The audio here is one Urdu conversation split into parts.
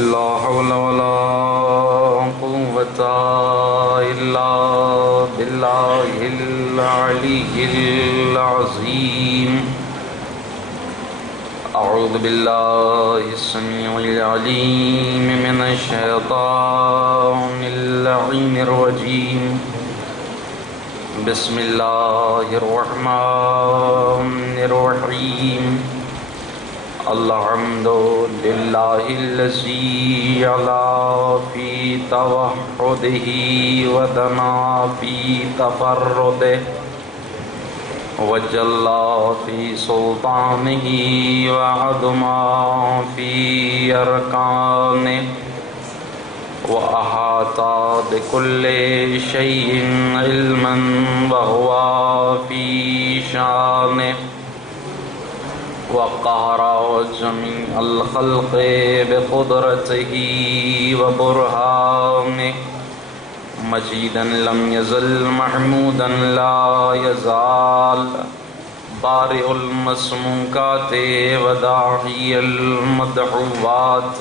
لا حول ولا قوة إلا بالله العلي العظيم. أعوذ بالله السميع العليم من الشيطان اللعين الرجيم. بسم الله الرحمن الرحيم. الحمد لله الذي علا في توحده ودنا في تفرده وجلا في سلطانه وعظما في أركانه وأحاط بكل شيء علما وهو في شانه وقهر جميع الخلق بقدرته وبرهانه مجيدا لم يزل محمودا لا يزال بارئ المسموكات وداعي المدعوات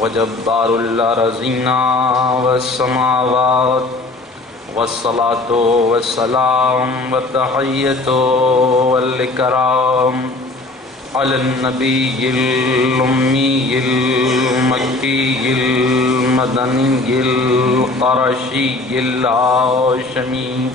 وجبار الأرضين والسماوات والصلاة والسلام والتحية والإكرام على النبي الأمي المكي المدني القرشي الهاشمي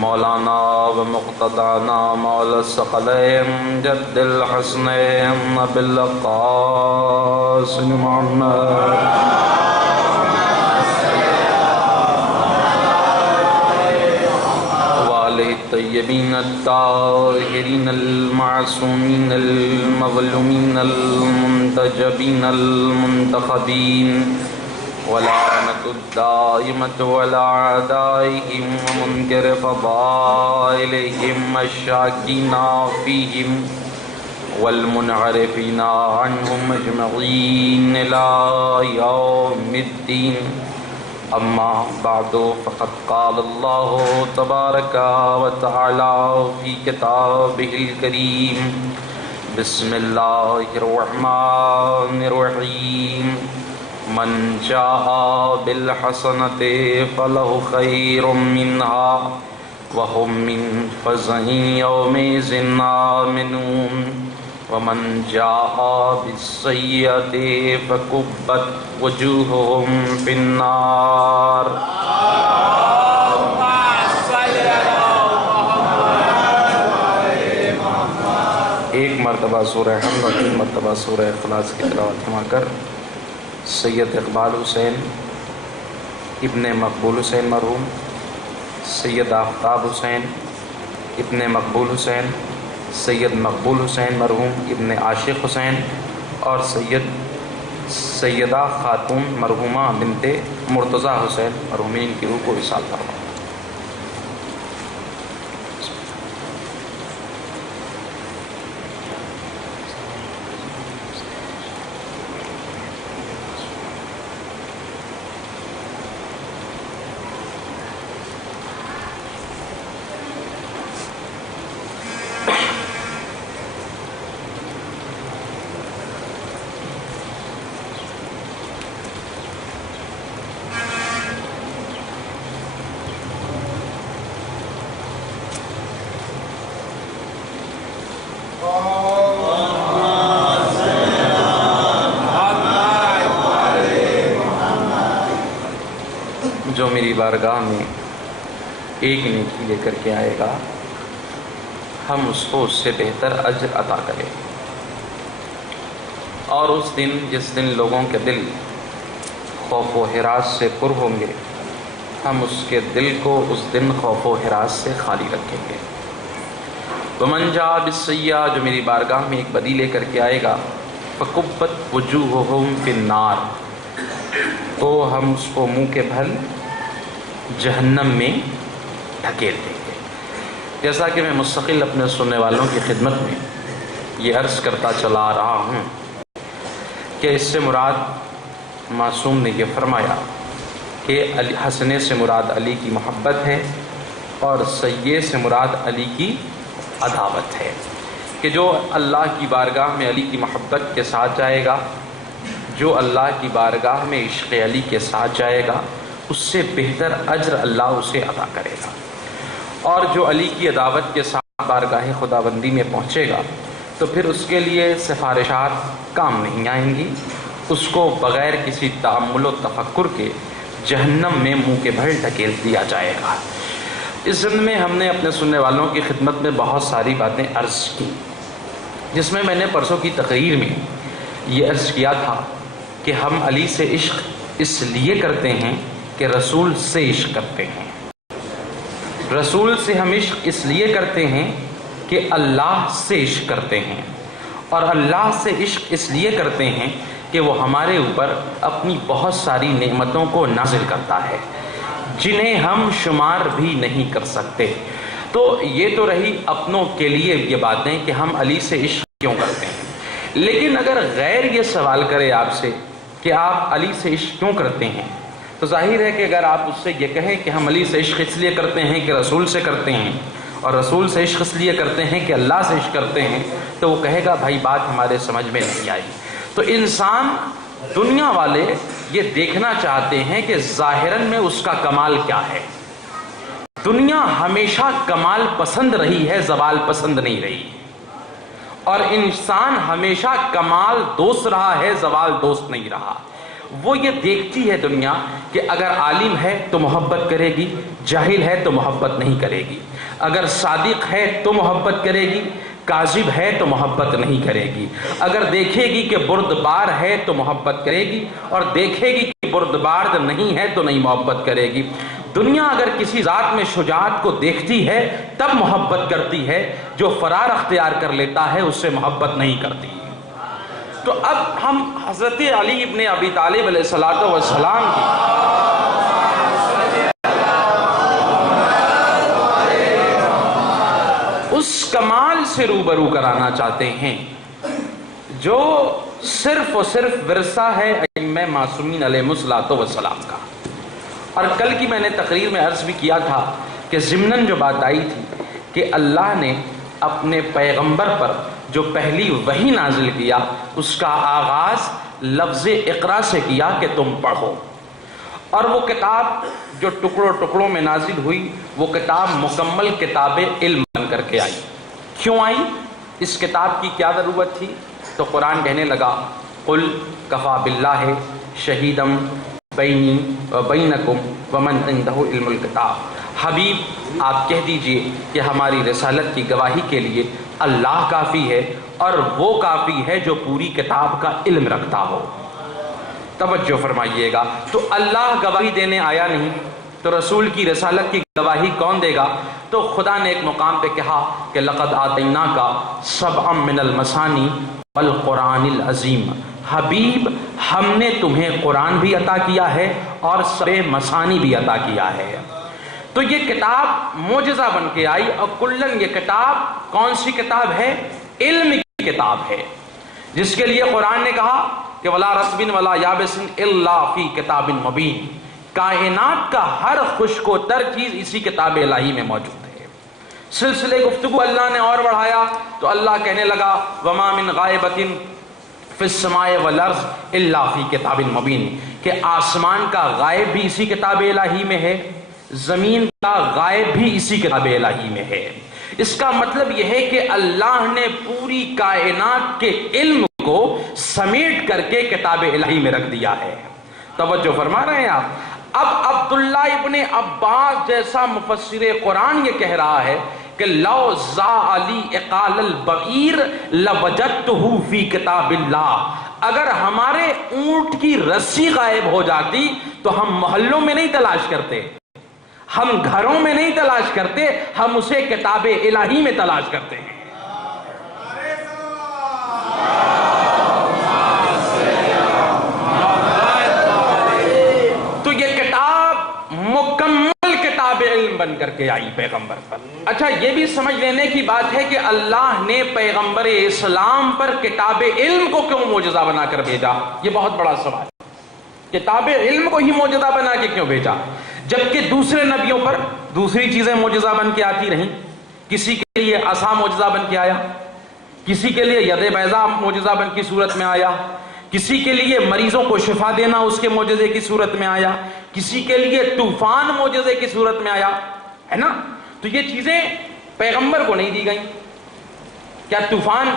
مولانا ومقتدانا مولا الثقلين جد الحسنين أبي القاسم محمد الطيبين الطاهرين المعصومين المظلومين المنتجبين المنتخبين ولعنة الدائمة ولا أعدائهم ومنكر فضائلهم الشاكين فيهم والمنعرفين عنهم أجمعين إلى يوم الدين. أما بعد فقد قال الله تبارك وتعالى في كتابه الكريم بسم الله الرحمن الرحيم من جاء بالحسنة فله خير منها وهم من فزع يومئذ آمنون ومن جاء بالسيئة فكبت وجوههم في النار. ایک مرتبہ سورہ حمد اور 3 مرتبہ سورہ اخلاص کی تلاوت فرما کر سید اقبال حسین ابن مقبول حسین مرحوم، سید آفتاب حسین ابن مقبول حسین، سید مقبول حسین مرحوم ابن عاشق حسین اور سیدہ خاتون مرحومہ بنت مرتضیٰ حسین مرحومین کی روح کو وصال فرما. جو میری بارگاہ میں ایک نیکی لے کر کے آئے گا ہم اس کو اس سے بہتر اجر عطا کریں. اور اس دن جس دن لوگوں کے دل خوف و ہراس سے پر ہوں گے ہم اس کے دل کو اس دن خوف و ہراس سے خالی رکھیں گے. ومن جاء بالسیئہ جو میری بارگاہ میں ایک بدی لے کر کے آئے گا فکبت وجوہہم فی النار تو ہم اس کو منہ کے بھل جہنم میں دھکیل دیں گے. جیسا کہ میں مستقل اپنے سننے والوں کی خدمت میں یہ عرض کرتا چلا آ رہا ہوں کہ اس سے مراد معصوم نے یہ فرمایا کہ حسن سے مراد علی کی محبت ہے اور سید سے مراد علی کی عداوت ہے، کہ جو اللہ کی بارگاہ میں علی کی محبت کے ساتھ جائے گا، جو اللہ کی بارگاہ میں عشق علی کے ساتھ جائے گا، اس سے بہتر اجر اللہ اسے عطا کرے گا، اور جو علی کی عداوت کے ساتھ بارگاہ خداوندی میں پہنچے گا تو پھر اس کے لیے سفارشات کام نہیں آئیں گی، اس کو بغیر کسی تأمل و تفکر کے جہنم میں منہ کے بھر ڈھکیل دیا جائے گا۔ اس ضمن میں ہم نے اپنے سننے والوں کی خدمت میں بہت ساری باتیں عرض کی، جس میں نے پرسوں کی تقریر میں یہ عرض کیا تھا کہ ہم علی سے عشق اس لیے کرتے ہیں کہ رسول سے عشق کرتے ہیں، رسول سے ہم عشق اس لیے کرتے ہیں کہ اللہ سے عشق کرتے ہیں، اور اللہ سے عشق اس لیے کرتے ہیں کہ وہ ہمارے اوپر اپنی بہت ساری نعمتوں کو نازل کرتا ہے جنہیں ہم شمار بھی نہیں کر سکتے۔ تو یہ تو رہی اپنوں کے لیے یہ باتیں کہ ہم علی سے عشق کیوں کرتے ہیں، لیکن اگر غیر یہ سوال کرے آپ سے کہ آپ علی سے عشق کیوں کرتے ہیں، تو ظاہر ہے کہ اگر آپ اس سے یہ کہیں کہ ہم علی سے عشق اس لیے کرتے ہیں کہ رسول سے کرتے ہیں، اور رسول سے عشق اس لیے کرتے ہیں کہ اللہ سے عشق کرتے ہیں، تو وہ کہے گا بھائی بات ہمارے سمجھ میں نہیں آئی۔ تو انسان، دنیا والے یہ دیکھنا چاہتے ہیں کہ ظاہراً میں اس کا کمال کیا ہے۔ دنیا ہمیشہ کمال پسند رہی ہے، زوال پسند نہیں رہی، اور انسان ہمیشہ کمال دوست رہا ہے، زوال دوست نہیں رہا۔ وہ یہ دیکھتی ہے دنیا کہ اگر عالم ہے تو محبت کرے گی، جاہل ہے تو محبت نہیں کرے گی، اگر صادق ہے تو محبت کرے گی، کاذب ہے تو محبت نہیں کرے گی، اگر دیکھے گی کہ بردبار ہے تو محبت کرے گی، اور دیکھے گی کہ بردبار نہیں ہے تو نہیں محبت کرے گی۔ دنیا اگر کسی ذات میں شجاعت کو دیکھتی ہے تب محبت کرتی ہے، جو فرار اختیار کر لیتا ہے اس سے محبت نہیں کرتی۔ تو اب ہم حضرت علی ابن ابی طالب علیہ السلام کی اس کمال سے روبرو کرانا چاہتے ہیں جو صرف و صرف ورثہ ہے ائمہ معصومین علیہ السلام کا۔ اور کل کی میں نے تقریر میں عرض بھی کیا تھا کہ ضمناً جو بات آئی تھی کہ اللہ نے اپنے پیغمبر پر جو پہلی وحی نازل کیا اس کا آغاز لفظ اقرا سے کیا کہ تم پڑھو، اور وہ کتاب جو ٹکڑوں ٹکڑوں میں نازل ہوئی وہ کتاب مکمل کتاب علم بن کر کے آئی۔ کیوں آئی؟ اس کتاب کی کیا ضرورت تھی؟ تو قرآن کہنے لگا قل کفا باللہ شہیدم بینی و بینکم ومن عندہ علم الکتاب، حبیب آپ کہہ دیجئے کہ ہماری رسالت کی گواہی کے لیے اللہ کافی ہے، اور وہ کافی ہے جو پوری کتاب کا علم رکھتا ہو۔ توجہ فرمائیے گا، تو اللہ گواہی دینے آیا نہیں تو رسول کی رسالت کی گواہی کون دے گا؟ تو خدا نے ایک مقام پہ کہا کہ لقد آتیناک سبعا من المثانی والقرآن العظیم، حبیب ہم نے تمہیں قرآن بھی عطا کیا ہے اور سبع مثانی بھی عطا کیا ہے۔ تو یہ کتاب معجزہ بن کے آئی، اور کلن یہ کتاب کون سی کتاب ہے؟ علم کی کتاب ہے، جس کے لیے قرآن نے کہا کہ ولا رطب ولا یابس الا فی کتاب مبین، کائنات کا ہر خشک و تر چیز اسی کتاب الہی میں موجود ہے۔ سلسلے گفتگو اللہ نے اور بڑھایا تو اللہ کہنے لگا وما من غائبۃ فی السماء والارض الا فی کتاب مبین، کہ آسمان کا غائب بھی اسی کتاب الہی میں ہے، زمین کا غائب بھی اسی کتاب الہی میں ہے۔ اس کا مطلب یہ ہے کہ اللہ نے پوری کائنات کے علم کو سمیٹ کر کے کتاب الہی میں رکھ دیا ہے۔ توجہ فرما رہے ہیں آپ؟ اب عبداللہ ابن عباس جیسا مفسر قرآن یہ کہہ رہا ہے کہ لو زا علی اقال البعیر لوجدتہ فی کتاب اللہ، اگر ہمارے اونٹ کی رسی غائب ہو جاتی تو ہم محلوں میں نہیں تلاش کرتے، ہم گھروں میں نہیں تلاش کرتے، ہم اسے کتاب الہی میں تلاش کرتے ہیں۔ تو یہ کتاب مکمل کتاب علم بن کر کے آئی پیغمبر پر۔ اچھا یہ بھی سمجھ لینے کی بات ہے کہ اللہ نے پیغمبر اسلام پر کتاب علم کو کیوں معجزہ بنا کر بھیجا؟ یہ بہت بڑا سوال ہے۔ کتاب علم کو ہی معجزہ بنا کے کیوں بھیجا جبکہ دوسرے نبیوں پر دوسری چیزیں معجزہ بن کے آتی رہیں؟ کسی کے لیے عصا معجزہ بن کے آیا، کسی کے لیے ید بیضا معجزہ بن کی صورت میں آیا، کسی کے لیے مریضوں کو شفا دینا اس کے معجزے کی صورت میں آیا، کسی کے لیے طوفان معجزے کی صورت میں آیا، ہے نا؟ تو یہ چیزیں پیغمبر کو نہیں دی گئیں۔ کیا طوفان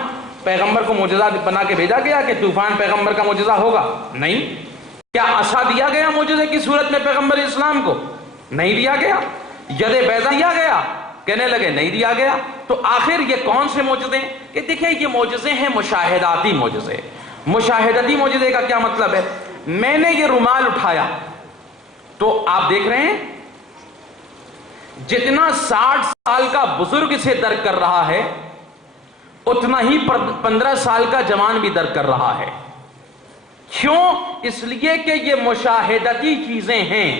پیغمبر کو معجزہ بنا کے بھیجا گیا کہ طوفان پیغمبر کا معجزہ ہوگا؟ نہیں۔ کیا عصا دیا گیا معجزے کی صورت میں پیغمبر اسلام کو؟ نہیں دیا گیا۔ ید بیضا دیا گیا؟ کہنے لگے نہیں دیا گیا۔ تو آخر یہ کون سے معجزے ہیں؟ کہ دیکھیں یہ معجزے ہیں مشاہداتی معجزے۔ مشاہداتی معجزے کا کیا مطلب ہے؟ میں نے یہ رومال اٹھایا تو آپ دیکھ رہے ہیں جتنا 60 سال کا بزرگ اسے درک کر رہا ہے اتنا ہی 15 سال کا جوان بھی درک کر رہا ہے۔ کیوں؟ اس لیے کہ یہ مشاہدتی چیزیں ہیں،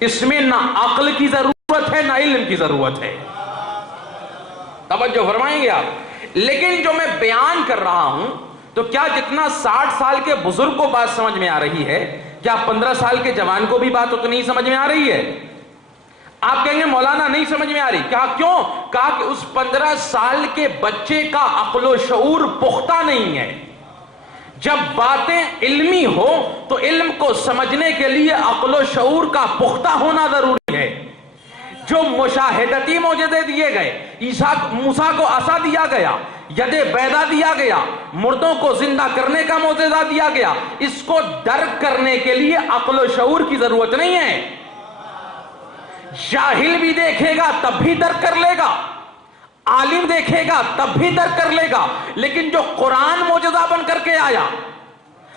اس میں نہ عقل کی ضرورت ہے نہ علم کی ضرورت ہے۔ توجہ فرمائیں گے آپ؟ لیکن جو میں بیان کر رہا ہوں تو کیا جتنا 60 سال کے بزرگ کو بات سمجھ میں آ رہی ہے کیا 15 سال کے جوان کو بھی بات اتنی سمجھ میں آ رہی ہے؟ آپ کہیں گے مولانا نہیں سمجھ میں آ رہی۔ کہا کیوں؟ کہا کہ اس 15 سال کے بچے کا عقل و شعور پختہ نہیں ہے۔ جب باتیں علمی ہو تو علم کو سمجھنے کے لیے عقل و شعور کا پختہ ہونا ضروری ہے۔ جو مشاہدتی معجزے دیے گئے، موسیٰ کو عصا دیا گیا، ید بیضا دیا گیا، مردوں کو زندہ کرنے کا معجزہ دیا گیا، اس کو درک کرنے کے لیے عقل و شعور کی ضرورت نہیں ہے۔ جاہل بھی دیکھے گا تب بھی درک کر لے گا، عالم دیکھے گا تب بھی درک کر لے گا، لیکن جو قرآن معجزہ بن کر کے آیا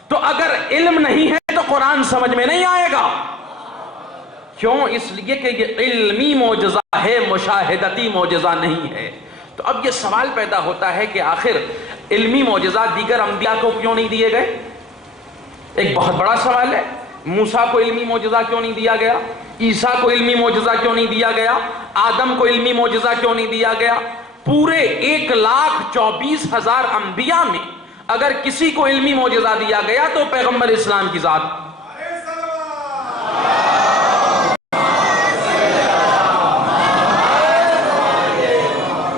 تو اگر علم نہیں ہے تو قرآن سمجھ میں نہیں آئے گا۔ کیوں؟ اس لیے کہ یہ علمی معجزہ ہے، مشاہدتی معجزہ نہیں ہے۔ تو اب یہ سوال پیدا ہوتا ہے کہ آخر علمی معجزات دیگر انبیاء کو کیوں نہیں دیے گئے؟ ایک بہت بڑا سوال ہے۔ موسیٰ کو علمی معجزہ کیوں نہیں دیا گیا؟ عیسیٰ کو علمی معجزہ کیوں نہیں دیا گیا؟ آدم کو علمی معجزہ کیوں نہیں دیا گیا؟ پورے 1,24,000 انبیاء میں اگر کسی کو علمی معجزہ دیا گیا تو پیغمبر اسلام کی ذات۔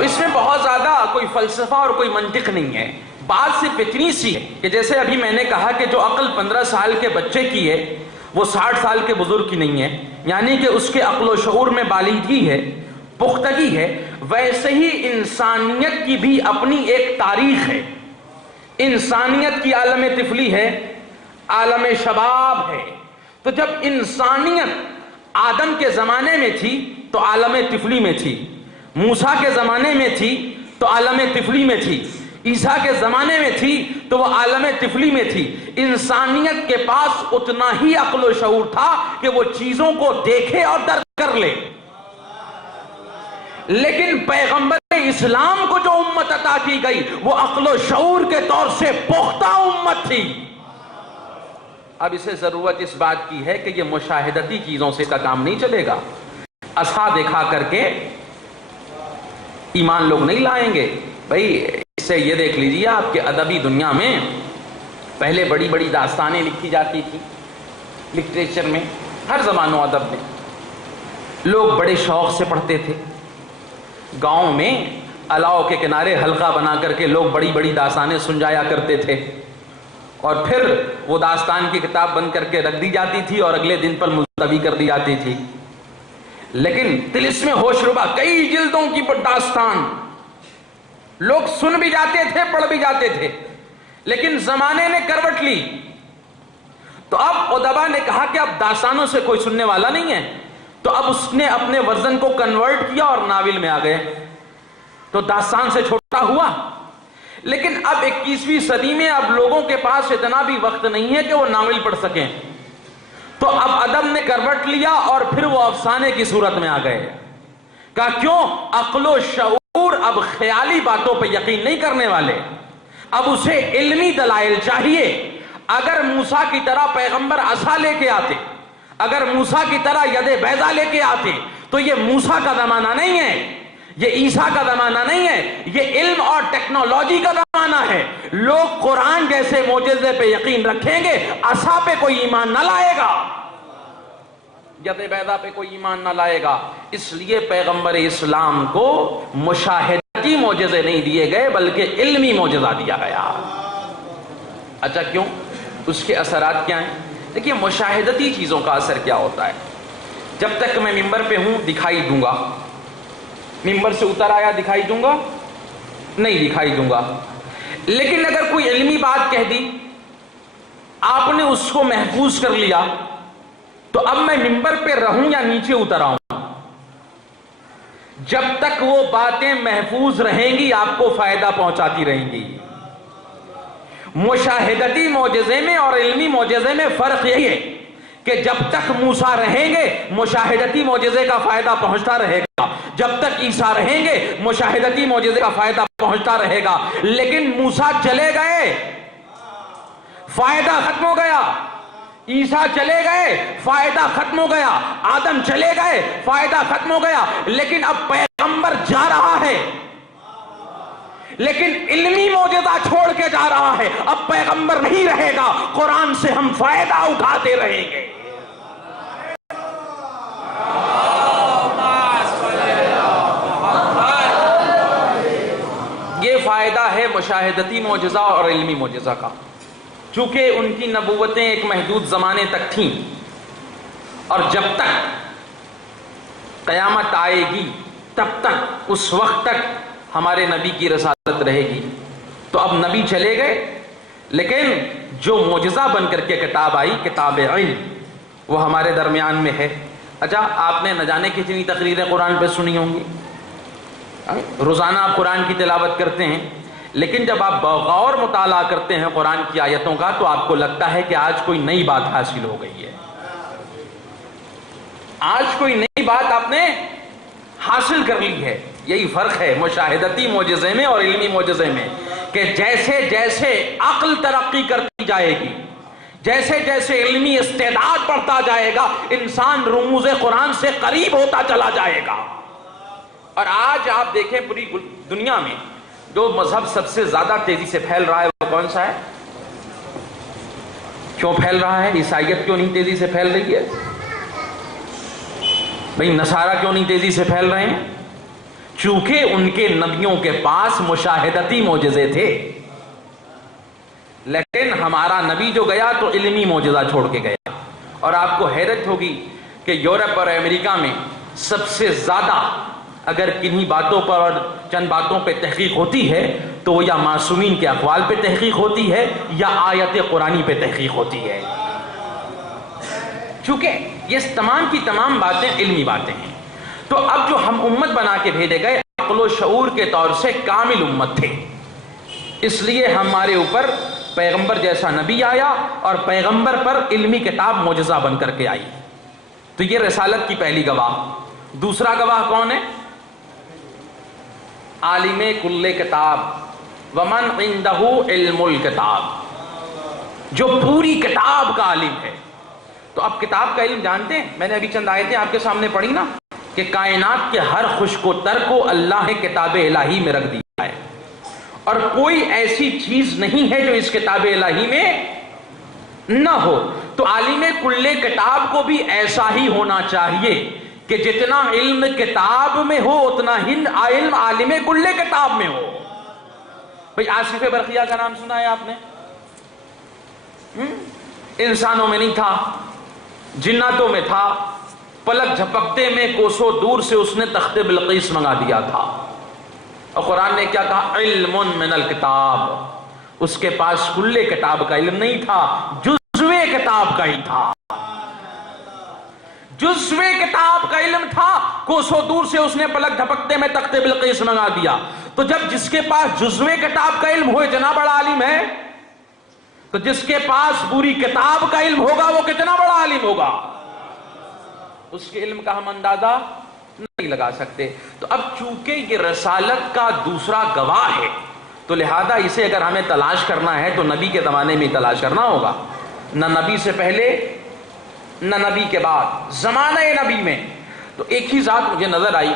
اس میں بہت زیادہ کوئی فلسفہ اور کوئی منطق نہیں ہے، بات صرف اتنی سی ہے کہ جیسے ابھی میں نے کہا کہ جو عقل 15 سال کے بچے کی ہے وہ 60 سال کے بزرگ کی نہیں ہے، یعنی کہ اس کے عقل و شعور میں بالغی ہے، پختگی ہے، ویسے ہی انسانیت کی بھی اپنی ایک تاریخ ہے۔ انسانیت کی عالم طفلی ہے، عالم شباب ہے۔ تو جب انسانیت آدم کے زمانے میں تھی تو عالم طفلی میں تھی، موسیٰ کے زمانے میں تھی تو عالم طفلی میں تھی، عیسیٰ کے زمانے میں تھی تو وہ عالم طفلی میں تھی۔ انسانیت کے پاس اتنا ہی عقل و شعور تھا کہ وہ چیزوں کو دیکھے اور درک کر لے، لیکن پیغمبر اسلام کو جو امت عطا کی گئی وہ عقل و شعور کے طور سے پختہ امت تھی۔ اب اسے ضرورت اس بات کی ہے کہ یہ مشاہدتی چیزوں سے کا کام نہیں چلے گا۔ عصا دکھا کر کے ایمان لوگ نہیں لائیں گے۔ بھائی اس سے یہ دیکھ لیجیے آپ کے ادبی دنیا میں پہلے بڑی بڑی داستانیں لکھی جاتی تھی، لٹریچر میں، ہر زبان و ادب میں لوگ بڑے شوق سے پڑھتے تھے۔ گاؤں میں الاؤ کے کنارے حلقہ بنا کر کے لوگ بڑی بڑی داستانیں سن جایا کرتے تھے، اور پھر وہ داستان کی کتاب بن کر کے رکھ دی جاتی تھی اور اگلے دن پر ملتوی کر دی جاتی تھی۔ لیکن طلسم ہوش ربا کئی جلدوں کی داستان لوگ سن بھی جاتے تھے، پڑھ بھی جاتے تھے، لیکن زمانے نے کروٹ لی تو اب ادبا نے کہا کہ اب داستانوں سے کوئی سننے والا نہیں ہے، تو اب اس نے اپنے ورژن کو کنورٹ کیا اور ناول میں آ گئے، تو داستان سے چھوٹا ہوا۔ لیکن اب 21ویں صدی میں اب لوگوں کے پاس اتنا بھی وقت نہیں ہے کہ وہ ناول پڑھ سکیں، تو اب ادب نے کروٹ لیا اور پھر وہ افسانے کی صورت میں آ گئے۔ کہا کیوں؟ عقل و شعور اب خیالی باتوں پہ یقین نہیں کرنے والے، اب اسے علمی دلائل چاہیے۔ اگر موسیٰ کی طرح پیغمبر عصا لے کے آتے، اگر موسیٰ کی طرح ید بیضا لے کے آتے تو یہ موسیٰ کا زمانہ نہیں ہے، یہ عیسیٰ کا زمانہ نہیں ہے، یہ علم اور ٹیکنالوجی کا زمانہ ہے۔ لوگ قرآن جیسے معجزے پہ یقین رکھیں گے، عصا پہ کوئی ایمان نہ لائے گا، ید بیضا پہ کوئی ایمان نہ لائے گا۔ اس لیے پیغمبر اسلام کو مشاہدتی معجزے نہیں دیے گئے بلکہ علمی معجزہ دیا گیا۔ اچھا کیوں؟ اس کے اثرات کیا ہیں؟ دیکھیے مشاہدتی چیزوں کا اثر کیا ہوتا ہے؟ جب تک میں ممبر پہ ہوں دکھائی دوں گا، ممبر سے اتر آیا دکھائی دوں گا؟ نہیں دکھائی دوں گا۔ لیکن اگر کوئی علمی بات کہہ دی، آپ نے اس کو محفوظ کر لیا، تو اب میں ممبر پہ رہوں یا نیچے اتر آؤں، جب تک وہ باتیں محفوظ رہیں گی آپ کو فائدہ پہنچاتی رہیں گی۔ مشاہدتی معجزے میں اور علمی معجزے میں فرق یہی ہے کہ جب تک موسیٰ رہیں گے مشاہدتی معجزے کا فائدہ پہنچتا رہے گا، جب تک عیسیٰ رہیں گے مشاہدتی معجزے کا فائدہ پہنچتا رہے گا۔ لیکن موسیٰ چلے گئے فائدہ ختم ہو گیا، عیسیٰ چلے گئے فائدہ ختم ہو گیا، آدم چلے گئے فائدہ ختم ہو گیا۔ لیکن اب پیغمبر جا رہا ہے، لیکن علمی معجزہ چھوڑ کے جا رہا ہے، اب پیغمبر نہیں رہے گا، قرآن سے ہم فائدہ اٹھاتے رہیں گے۔ یہ فائدہ ہے مشاہدتی معجزہ اور علمی معجزہ کا۔ چونکہ ان کی نبوتیں ایک محدود زمانے تک تھیں، اور جب تک قیامت آئے گی تب تک اس وقت تک ہمارے نبی کی رسالت رہے گی۔ تو اب نبی چلے گئے، لیکن جو معجزہ بن کر کے کتاب آئی، کتاب علم، وہ ہمارے درمیان میں ہے۔ اچھا آپ نے نہ جانے کتنی تقریریں قرآن پہ سنی ہوں گی، روزانہ آپ قرآن کی تلاوت کرتے ہیں، لیکن جب آپ بغور مطالعہ کرتے ہیں قرآن کی آیتوں کا تو آپ کو لگتا ہے کہ آج کوئی نئی بات حاصل ہو گئی ہے، آج کوئی نئی بات آپ نے حاصل کر لی ہے۔ یہی فرق ہے مشاہدتی معجزے میں اور علمی معجزے میں، کہ جیسے جیسے عقل ترقی کرتی جائے گی، جیسے جیسے علمی استعداد بڑھتا جائے گا، انسان رموز قرآن سے قریب ہوتا چلا جائے گا۔ اور آج آپ دیکھیں پوری دنیا میں جو مذہب سب سے زیادہ تیزی سے پھیل رہا ہے وہ کون سا ہے؟ کیوں پھیل رہا ہے؟ عیسائیت کیوں نہیں تیزی سے پھیل رہی ہے؟ بھئی نصارہ کیوں نہیں تیزی سے پھیل رہے ہیں؟ چونکہ ان کے نبیوں کے پاس مشاہدتی معجزے تھے، لیکن ہمارا نبی جو گیا تو علمی معجزہ چھوڑ کے گیا۔ اور آپ کو حیرت ہوگی کہ یورپ اور امریکہ میں سب سے زیادہ اگر کنہی باتوں پر اور چند باتوں پہ تحقیق ہوتی ہے تو وہ یا معصومین کے اقوال پہ تحقیق ہوتی ہے یا آیت قرآنی پہ تحقیق ہوتی ہے، چونکہ یہ تمام کی تمام باتیں علمی باتیں ہیں۔ تو اب جو ہم امت بنا کے بھیجے گئے عقل و شعور کے طور سے کامل امت تھے، اس لیے ہمارے اوپر پیغمبر جیسا نبی آیا اور پیغمبر پر علمی کتاب معجزہ بن کر کے آئی۔ تو یہ رسالت کی پہلی گواہ۔ دوسرا گواہ کون ہے؟ عالم کل کتاب، ومن عنده علم الکتاب، جو پوری کتاب کا عالم ہے۔ تو اب کتاب کا علم جانتے ہیں؟ میں نے ابھی چند آیتیں آپ کے سامنے پڑھی نا، کہ کائنات کے ہر خشک و تر کو اللہ نے کتاب الہی میں رکھ دیا ہے، اور کوئی ایسی چیز نہیں ہے جو اس کتاب الہی میں نہ ہو۔ تو عالم کل کتاب کو بھی ایسا ہی ہونا چاہیے کہ جتنا علم کتاب میں ہو اتنا ہی علم عالم کل کتاب میں ہو۔ بھئی آصف برقیہ کا نام سنا ہے آپ نے؟ انسانوں میں نہیں تھا، جناتوں میں تھا، پلک جھپکتے میں کوسوں دور سے اس نے تخت بلقیس منگا دیا تھا۔ اور قرآن نے کیا کہا؟ علم من الکتاب، اس کے پاس کل کتاب کا علم نہیں تھا، جزوے کتاب کا ہی تھا، جزوے کتاب کا علم تھا، کوسوں دور سے اس نے پلک جھپکتے میں تخت بلقیس منگا دیا۔ تو جب جس کے پاس جزوے کتاب کا علم ہو اتنا بڑا عالم ہے، تو جس کے پاس پوری کتاب کا علم ہوگا وہ کتنا بڑا عالم ہوگا؟ اس کے علم کا ہم اندازہ نہیں لگا سکتے۔ تو اب چونکہ یہ رسالت کا دوسرا گواہ ہے تو لہذا اسے اگر ہمیں تلاش کرنا ہے تو نبی کے زمانے میں تلاش کرنا ہوگا، نہ نبی سے پہلے نہ نبی کے بعد، زمانہ نبی میں۔ تو ایک ہی ذات مجھے نظر آئی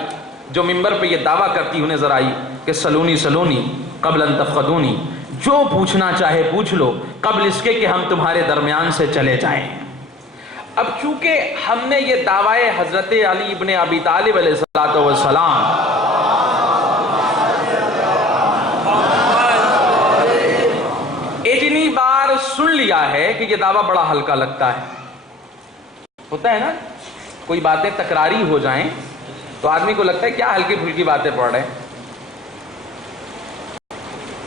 جو ممبر پہ یہ دعویٰ کرتی ہوئی نظر آئی کہ سلونی سلونی قبل ان تفقدونی، جو پوچھنا چاہے پوچھ لو قبل اس کے کہ ہم تمہارے درمیان سے چلے جائیں۔ اب چونکہ ہم نے یہ دعویٰ حضرت علی ابن ابی طالب علیہ السلام اتنی بار سن لیا ہے کہ یہ دعویٰ بڑا ہلکا لگتا ہے۔ ہوتا ہے نا، کوئی باتیں تکراری ہو جائیں تو آدمی کو لگتا ہے کیا ہلکی پھلکی باتیں پڑھ رہے ہیں،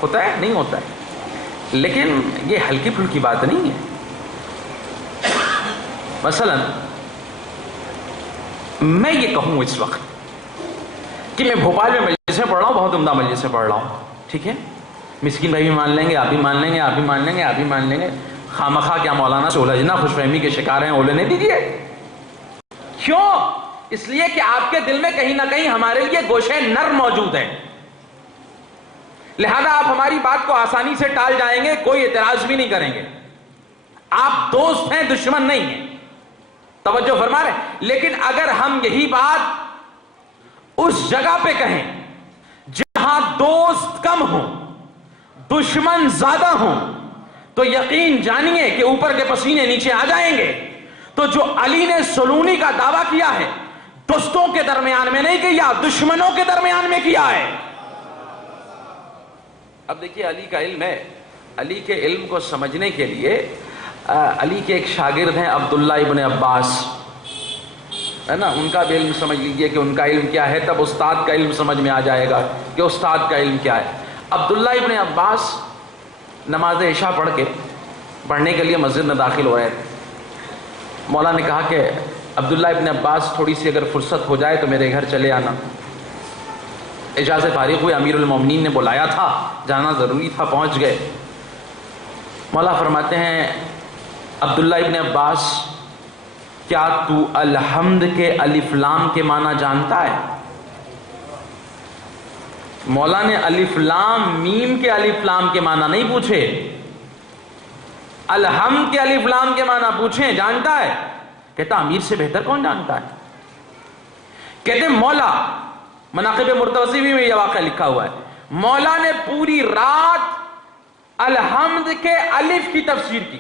ہوتا ہے نہیں ہوتا ہے، لیکن یہ ہلکی پھلکی بات نہیں ہے۔ مثلا میں یہ کہوں اس وقت کہ میں بھوپال میں مجلسیں پڑھ رہا ہوں، بہت عمدہ مجلسیں پڑھ رہا ہوں، ٹھیک ہے، مسکین بھائی بھی مان لیں گے، آپ بھی مان لیں گے، آپ بھی مان لیں گے، آپ بھی مان لیں گے، خامخواہ کیا مولانا سے الجھنا، خوش فہمی کے شکار ہیں، اولنے دیجیے۔ کیوں؟ اس لیے کہ آپ کے دل میں کہیں نہ کہیں ہمارے لیے گوشے نر موجود ہے، لہذا آپ ہماری بات کو آسانی سے ٹال جائیں گے، کوئی اعتراض بھی نہیں کریں گے۔ آپ دوست ہیں، دشمن نہیں ہیں، توجہ فرما رہے ہیں۔ لیکن اگر ہم یہی بات اس جگہ پہ کہیں جہاں دوست کم ہوں، دشمن زیادہ ہوں، تو یقین جانیے کہ اوپر کے پسینے نیچے آ جائیں گے۔ تو جو علی نے سلونی کا دعویٰ کیا ہے، دوستوں کے درمیان میں نہیں کیا، دشمنوں کے درمیان میں کیا ہے۔ اب دیکھیے علی کا علم ہے، علی کے علم کو سمجھنے کے لیے علی کے ایک شاگرد ہیں عبداللہ ابن عباس، ہے نا، ان کا بھی علم سمجھ لیجئے کہ ان کا علم کیا ہے، تب استاد کا علم سمجھ میں آ جائے گا کہ استاد کا علم کیا ہے۔ عبداللہ ابن عباس نماز عشاء پڑھنے کے لیے مسجد میں داخل ہو رہے تھے۔ مولا نے کہا کہ عبداللہ ابن عباس تھوڑی سی اگر فرصت ہو جائے تو میرے گھر چلے آنا۔ عشاء سے فارغ ہوئے، امیر المومنین نے بلایا تھا، جانا ضروری تھا، پہنچ گئے۔ مولا فرماتے ہیں عبداللہ ابن عباس، کیا تو الحمد کے الف لام کے معنی جانتا ہے؟ مولا نے الف لام میم کے الف لام کے معنی نہیں پوچھے، الحمد کے الف لام کے معنی پوچھیں، جانتا ہے؟ کہتا امیر سے بہتر کون جانتا ہے؟ کہتے مولا، مناقب مرتضی میں یہ واقعہ لکھا ہوا ہے، مولا نے پوری رات الحمد کے الف کی تفسیر کی،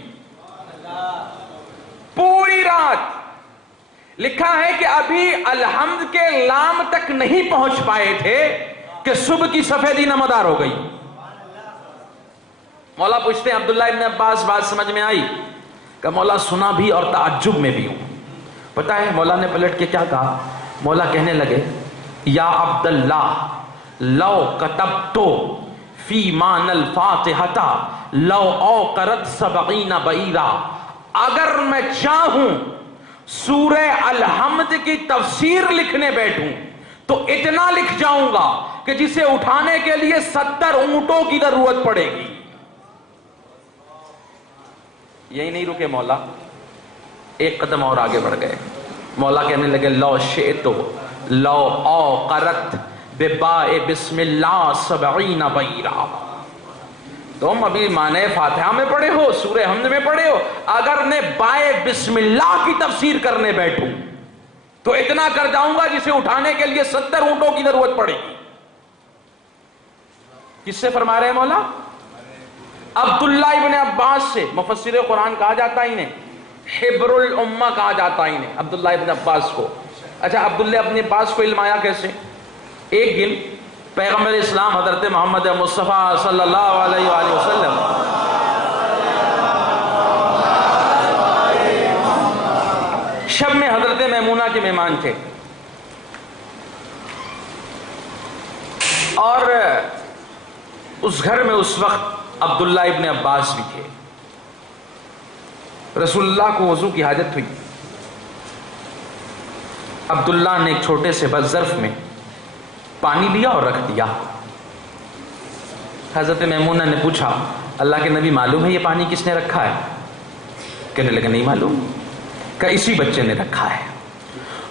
پوری رات۔ لکھا ہے کہ ابھی الحمد کے لام تک نہیں پہنچ پائے تھے کہ صبح کی سفیدی نمودار ہو گئی۔ مولا پوچھتے ہیں عبداللہ ابن عباس بات سمجھ میں آئی؟ کہ مولا سنا بھی اور تعجب میں بھی ہوں۔ پتہ ہے مولا نے پلٹ کے کیا کہا؟ مولا کہنے لگے یا عبداللہ لو کتبتو فی مان الفاتحہ لو اوقرت سبعین بعیرا، اگر میں چاہوں سورہ الحمد کی تفسیر لکھنے بیٹھوں تو اتنا لکھ جاؤں گا کہ جسے اٹھانے کے لیے 70 اونٹوں کی ضرورت پڑے گی۔ یہی نہیں رکے مولا، ایک قدم اور آگے بڑھ گئے۔ مولا کہنے لگے لو شئتو لو اوقرت بباء بسم اللہ 70 بعیرا، تم ابھی معنی فاتحہ میں پڑھے ہو، سورہ حمد میں پڑھے ہو، اگر میں بائے بسم اللہ کی تفسیر کرنے بیٹھوں تو اتنا کر جاؤں گا جسے اٹھانے کے لیے 70 اونٹوں کی ضرورت پڑے گی۔ کس سے فرما رہے ہیں مولا؟ عبداللہ ابن عباس سے۔ مفسر قرآن کہا جاتا انہیں، حبر الامہ کہا جاتا انہیں، عبداللہ ابن عباس کو۔ اچھا عبداللہ ابن عباس کو علم آیا کیسے؟ ایک دن پیغمبر اسلام حضرت محمد مصطفیٰ صلی اللہ علیہ وآلہ وسلم شب میں حضرت میمونہ کے مہمان تھے، اور اس گھر میں اس وقت عبداللہ ابن عباس بھی تھے۔ رسول اللہ کو وضو کی حاجت ہوئی، عبداللہ نے ایک چھوٹے سے بس ظرف میں پانی لیا اور رکھ دیا۔ حضرت میمونہ نے پوچھا اللہ کے نبی معلوم ہے یہ پانی کس نے رکھا ہے؟ کہنے لگے نہیں معلوم۔ کہ اسی بچے نے رکھا ہے۔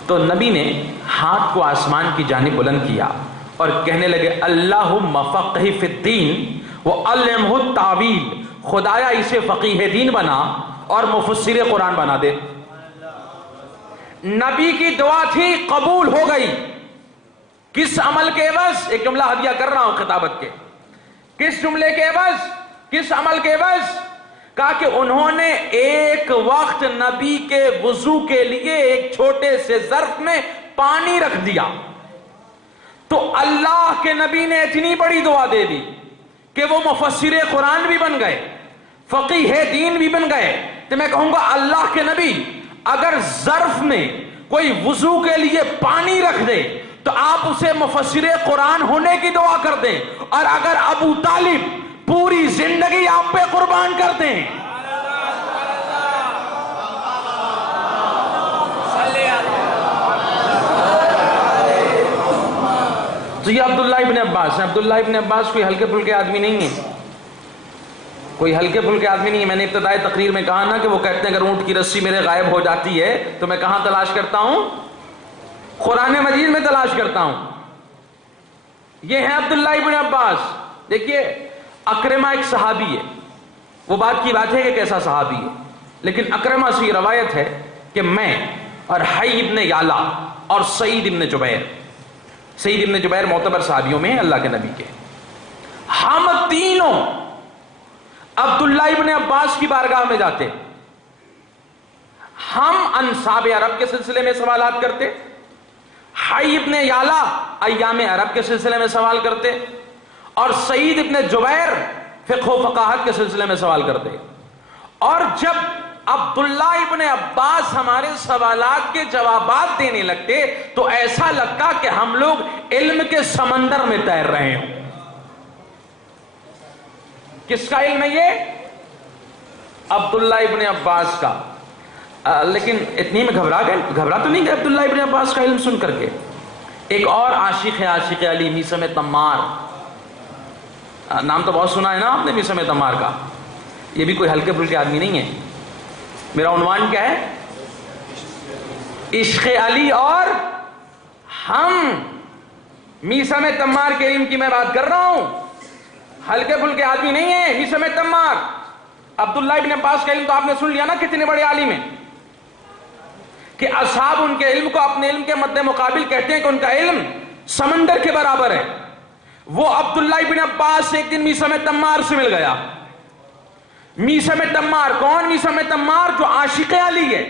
تو نبی نے ہاتھ کو آسمان کی جانب بلند کیا اور کہنے لگے اللہم فقہ فی الدین وعلمہ التاویل، خدایا اسے فقیہ دین بنا اور مفسر قرآن بنا دے۔ نبی کی دعا تھی قبول ہو گئی. کس عمل کے عوض؟ ایک جملہ ہدیہ کر رہا ہوں خطابت کے. کس جملے کے عوض؟ کس عمل کے عوض؟ کہا کہ انہوں نے ایک وقت نبی کے وضو کے لیے ایک چھوٹے سے ظرف میں پانی رکھ دیا. تو اللہ کے نبی نے اتنی بڑی دعا دے دی کہ وہ مفسر قرآن بھی بن گئے, فقیہ دین بھی بن گئے. تو میں کہوں گا اللہ کے نبی اگر ظرف میں کوئی وضو کے لیے پانی رکھ دے تو آپ اسے مفسر قرآن ہونے کی دعا کر دیں, اور اگر ابو طالب پوری زندگی آپ پہ قربان کر دیں. تو یہ عبداللہ ابن عباس ہے. عبداللہ ابن عباس کوئی ہلکے پھلکے آدمی نہیں ہے, کوئی ہلکے پھلکے آدمی نہیں ہے. میں نے ابتدائی تقریر میں کہا نا کہ وہ کہتے ہیں اگر اونٹ کی رسی میرے غائب ہو جاتی ہے تو میں کہاں تلاش کرتا ہوں؟ قرآن مجید میں تلاش کرتا ہوں. یہ ہے عبداللہ ابن عباس. دیکھیے اکرمہ ایک صحابی ہے, وہ بات کی بات ہے کہ کیسا صحابی ہے, لیکن اکرمہ سے یہ روایت ہے کہ میں اور حی ابن یعلا اور سعید ابن جبیر, سعید ابن جبیر معتبر صحابیوں میں ہیں اللہ کے نبی کے, ہم تینوں عبداللہ ابن عباس کی بارگاہ میں جاتے. ہم انصاب عرب کے سلسلے میں سوالات کرتے, حی ابن یعلا ایام عرب کے سلسلے میں سوال کرتے, اور سعید ابن جبیر فقہ و فقاہت کے سلسلے میں سوال کرتے. اور جب عبداللہ ابن عباس ہمارے سوالات کے جوابات دینے لگتے تو ایسا لگتا کہ ہم لوگ علم کے سمندر میں تیر رہے ہوں. کس کا علم ہے یہ؟ عبداللہ ابن عباس کا. لیکن اتنی میں گھبرا تو نہیں گئے عبداللہ ابن عباس کا علم سن کر کے. ایک اور عاشق ہے, عاشق علی, میثم تمار. نام تو بہت سنا ہے نا آپ نے میثم تمار کا. یہ بھی کوئی ہلکے پھلکے آدمی نہیں ہے. میرا عنوان کیا ہے؟ عشق علی اور ہم. میثم تمار کے علم کی میں بات کر رہا ہوں, ہلکے پھلکے آدمی نہیں ہے میثم تمار. عبداللہ ابن عباس کا علم تو آپ نے سن لیا نا کتنے بڑے عالم ہیں, کہ اصحاب ان کے علم کو اپنے علم کے مد مقابل کہتے ہیں کہ ان کا علم سمندر کے برابر ہے. وہ عبداللہ ابن عباس ایک دن میثم تمار سے مل گیا. میثم تمار کون؟ میثم تمار جو عاشق علی ہے,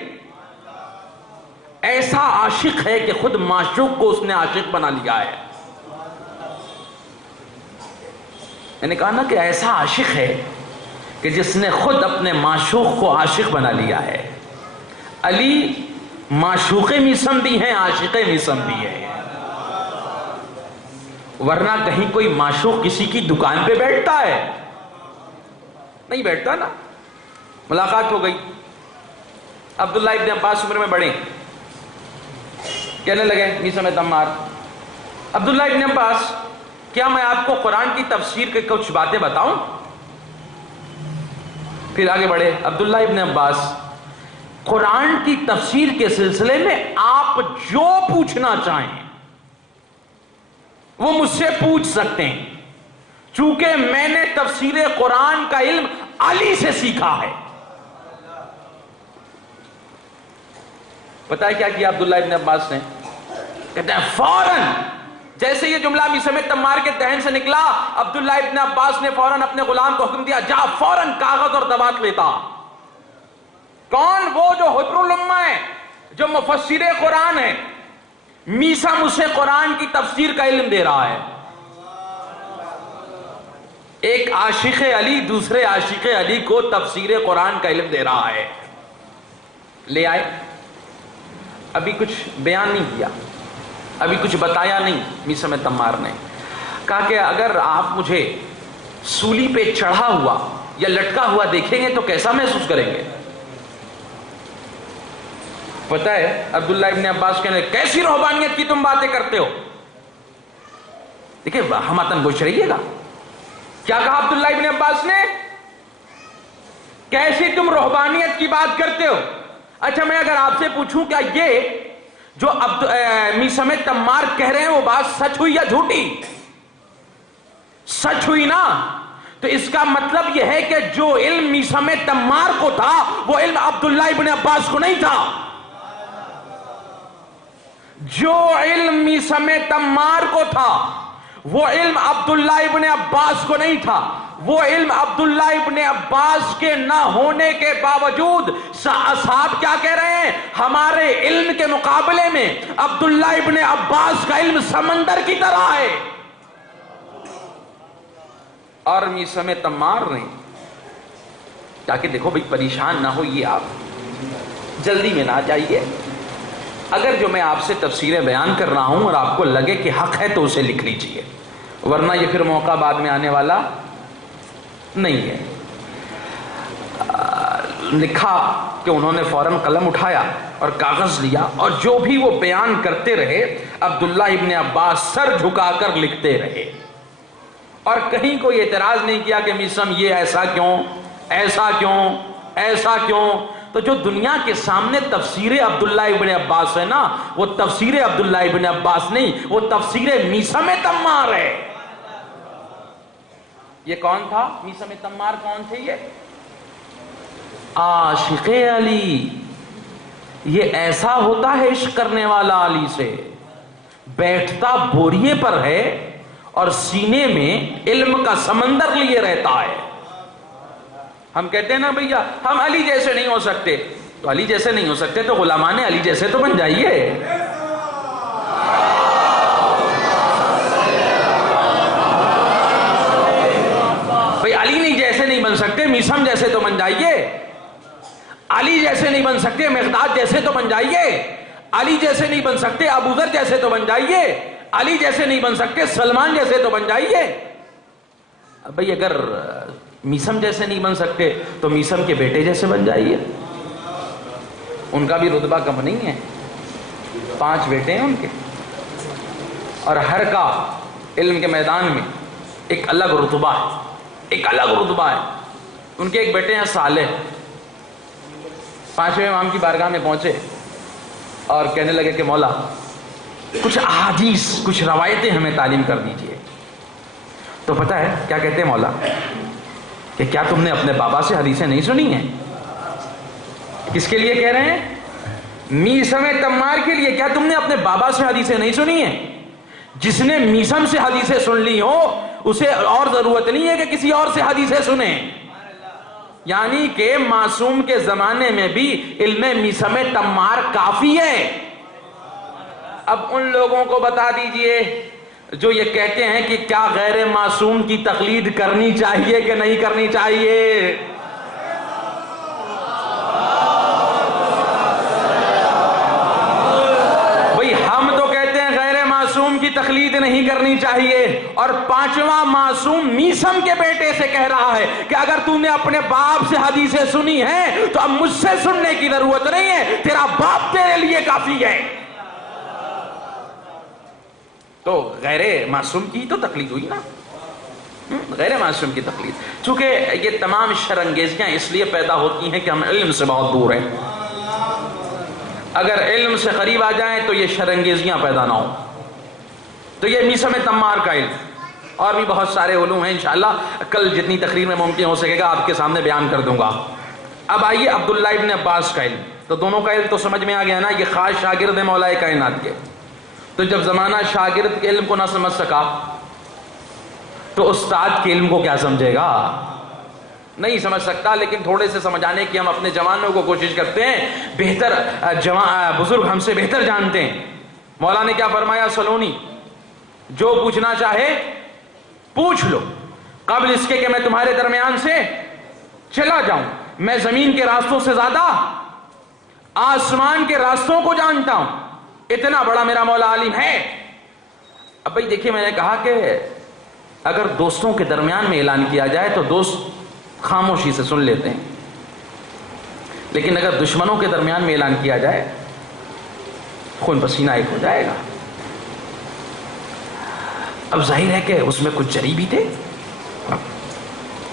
ایسا عاشق ہے کہ خود معشوق کو اس نے عاشق بنا لیا ہے. میں نے کہا نا کہ ایسا عاشق ہے کہ جس نے خود اپنے معشوق کو عاشق بنا لیا ہے. علی معشوق میثم بھی ہیں, عاشق میثم بھی ہے. ورنہ کہیں کوئی معشوق کسی کی دکان پہ بیٹھتا ہے؟ نہیں بیٹھتا نا. ملاقات ہو گئی. عبداللہ ابن عباس عمر میں بڑے, کہنے لگے میثم تمار, عبداللہ ابن عباس کیا میں آپ کو قرآن کی تفسیر کے کچھ باتیں بتاؤں؟ پھر آگے بڑھے. عبداللہ ابن عباس قرآن کی تفسیر کے سلسلے میں آپ جو پوچھنا چاہیں وہ مجھ سے پوچھ سکتے ہیں, چونکہ میں نے تفسیر قرآن کا علم علی سے سیکھا ہے. پتہ ہے کیا کیا عبداللہ ابن عباس نے؟ کہتے ہیں فوراً جیسے یہ جملہ میثم تمار کے دہن سے نکلا, عبداللہ ابن عباس نے فوراً اپنے غلام کو حکم دیا, جا فوراً کاغذ اور دوات لیتا. کون؟ وہ جو حبر الامہ ہے, جو مفسر قرآن ہے. میثم اسے قرآن کی تفسیر کا علم دے رہا ہے. ایک عاشق علی دوسرے عاشق علی کو تفسیر قرآن کا علم دے رہا ہے. لے آئے. ابھی کچھ بیان نہیں کیا, ابھی کچھ بتایا نہیں. میثم تمار نے کہا کہ اگر آپ مجھے سولی پہ چڑھا ہوا یا لٹکا ہوا دیکھیں گے تو کیسا محسوس کریں گے؟ پتہ ہے عبداللہ ابن عباس کہنے لگے کیسی روحانیت کی تم باتیں کرتے ہو؟ دیکھیں ہماتن گوش رہیے گا. کیا کہا عبداللہ ابن عباس نے؟ کیسی تم روحانیت کی بات کرتے ہو؟ اچھا میں اگر آپ سے پوچھوں کیا یہ جو میثم تمار کہہ رہے ہیں وہ بات سچ ہوئی یا جھوٹی؟ سچ ہوئی نا, تو اس کا مطلب یہ ہے کہ جو علم میثم تمار کو تھا وہ علم عبداللہ ابن عباس کو نہیں تھا. جو علم میثم تمار کو تھا وہ علم عبداللہ ابن عباس کو نہیں تھا. وہ علم عبداللہ ابن عباس کے نہ ہونے کے باوجود اصحاب کیا کہہ رہے ہیں؟ ہمارے علم کے مقابلے میں عبداللہ ابن عباس کا علم سمندر کی طرح ہے. اور میثم تمار نے تاکہ دیکھو بھئی پریشان نہ ہوئیے، آپ جلدی میں نہ جائیے. اگر جو میں آپ سے تفسیریں بیان کر رہا ہوں اور آپ کو لگے کہ حق ہے تو اسے لکھ لیجئے، ورنہ یہ پھر موقع بعد میں آنے والا نہیں ہے. لکھا کہ انہوں نے فوراً قلم اٹھایا اور کاغذ لیا، اور جو بھی وہ بیان کرتے رہے عبداللہ ابن عباس سر جھکا کر لکھتے رہے، اور کہیں کوئی اعتراض نہیں کیا کہ میثم یہ ایسا کیوں، ایسا کیوں، ایسا کیوں. تو جو دنیا کے سامنے تفسیر عبداللہ ابن عباس ہے نا، وہ تفسیر عبداللہ ابن عباس نہیں، وہ تفسیر میثم تمار ہے. یہ کون تھا؟ میثم تمار کون تھے؟ یہ عاشق علی. یہ ایسا ہوتا ہے عشق کرنے والا علی سے، بیٹھتا بوریے پر ہے اور سینے میں علم کا سمندر لیے رہتا ہے. ہم کہتے ہیں نا بھیا ہم علی جیسے نہیں ہو سکتے، تو علی جیسے نہیں ہو سکتے تو غلامان علی جیسے تو بن جائیے. بھئی علی نہیں جیسے نہیں بن سکتے، میثم جیسے تو بن جائیے. علی جیسے نہیں بن سکتے، مقداد جیسے تو بن جائیے. علی جیسے نہیں بن سکتے، ابو ذر جیسے تو بن جائیے. علی جیسے نہیں بن سکتے، سلمان جیسے تو بن جائیے. بھئی اگر میثم جیسے نہیں بن سکتے تو میثم کے بیٹے جیسے بن جائیے. ان کا بھی رتبہ کم نہیں ہے، 5 بیٹے ہیں ان کے، اور ہر کا علم کے میدان میں ایک الگ رتبہ ہے، ایک الگ رتبہ ہے. ان کے ایک بیٹے ہیں صالح. 5ویں امام کی بارگاہ میں پہنچے اور کہنے لگے کہ مولا کچھ احادیث، کچھ روایتیں ہمیں تعلیم کر دیجئے. تو پتہ ہے کیا کہتے ہیں مولا کہ کیا تم نے اپنے بابا سے حدیثیں نہیں سنی ہیں؟ کس کے لیے کہہ رہے ہیں؟ میثم تمار کے لیے. کیا تم نے اپنے بابا سے حدیثیں نہیں سنی ہیں؟ جس نے میثم سے حدیثیں سن لی ہو اسے اور ضرورت نہیں ہے کہ کسی اور سے حدیثیں سنیں. یعنی کہ معصوم کے زمانے میں بھی علم میثم تمار کافی ہے. اب ان لوگوں کو بتا دیجئے جو یہ کہتے ہیں کہ کیا غیر معصوم کی تقلید کرنی چاہیے کہ نہیں کرنی چاہیے؟ بھئی ہم تو کہتے ہیں غیر معصوم کی تقلید نہیں کرنی چاہیے، اور 5واں معصوم میثم کے بیٹے سے کہہ رہا ہے کہ اگر تو نے اپنے باپ سے حدیثیں سنی ہیں تو اب مجھ سے سننے کی ضرورت نہیں ہے، تیرا باپ تیرے لیے کافی ہے. تو غیر معصوم کی تو تقلید ہوئی نا، غیر معصوم کی تقلید. چونکہ یہ تمام شرانگیزیاں اس لیے پیدا ہوتی ہیں کہ ہم علم سے بہت دور ہیں. اگر علم سے قریب آ جائیں تو یہ شرانگیزیاں پیدا نہ ہوں. تو یہ میثم تمار کا علم، اور بھی بہت سارے علوم ہیں، انشاءاللہ کل جتنی تقریر میں ممکن ہو سکے گا آپ کے سامنے بیان کر دوں گا. اب آئیے عبداللہ ابن عباس کا علم. تو دونوں کا علم تو سمجھ میں آ گیا نا، یہ خاص شاگرد ہیں مولا کائنات کے. تو جب زمانہ شاگرد کے علم کو نہ سمجھ سکا تو استاد کے علم کو کیا سمجھے گا؟ نہیں سمجھ سکتا. لیکن تھوڑے سے سمجھانے کی ہم اپنے جوانوں کو کوشش کرتے ہیں. بہتر بزرگ ہم سے بہتر جانتے ہیں. مولا نے کیا فرمایا؟ سلونی جو پوچھنا چاہے پوچھ لو، قبل اس کے کہ میں تمہارے درمیان سے چلا جاؤں. میں زمین کے راستوں سے زیادہ آسمان کے راستوں کو جانتا ہوں. اتنا بڑا میرا مولا عالم ہے. اب بھائی دیکھیے، میں نے کہا کہ اگر دوستوں کے درمیان میں اعلان کیا جائے تو دوست خاموشی سے سن لیتے ہیں، لیکن اگر دشمنوں کے درمیان میں اعلان کیا جائے خون پسینہ ایک ہو جائے گا. اب ظاہر ہے کہ اس میں کچھ جری بھی تھے.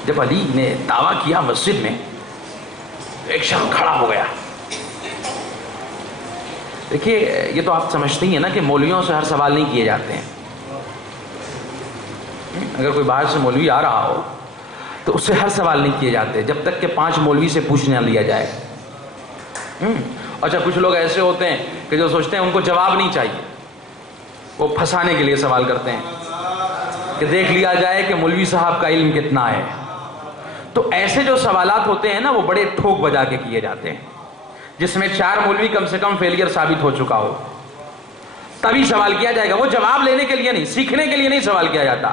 جب علی نے دعویٰ کیا مسجد میں، ایک شخص کھڑا ہو گیا. دیکھیے یہ تو آپ سمجھتے ہی ہیں نا کہ مولویوں سے ہر سوال نہیں کیے جاتے ہیں. اگر کوئی باہر سے مولوی آ رہا ہو تو اس سے ہر سوال نہیں کیے جاتے جب تک کہ 5 مولوی سے پوچھ نہ لیا جائے. اچھا کچھ لوگ ایسے ہوتے ہیں کہ جو سوچتے ہیں ان کو جواب نہیں چاہیے، وہ پھنسانے کے لیے سوال کرتے ہیں کہ دیکھ لیا جائے کہ مولوی صاحب کا علم کتنا ہے. تو ایسے جو سوالات ہوتے ہیں نا وہ بڑے ٹھوک بجا کے کیے جاتے ہیں، جس میں 4 مولوی کم سے کم فیلئر ثابت ہو چکا ہو تبھی سوال کیا جائے گا. وہ جواب لینے کے لیے نہیں، سیکھنے کے لیے نہیں سوال کیا جاتا.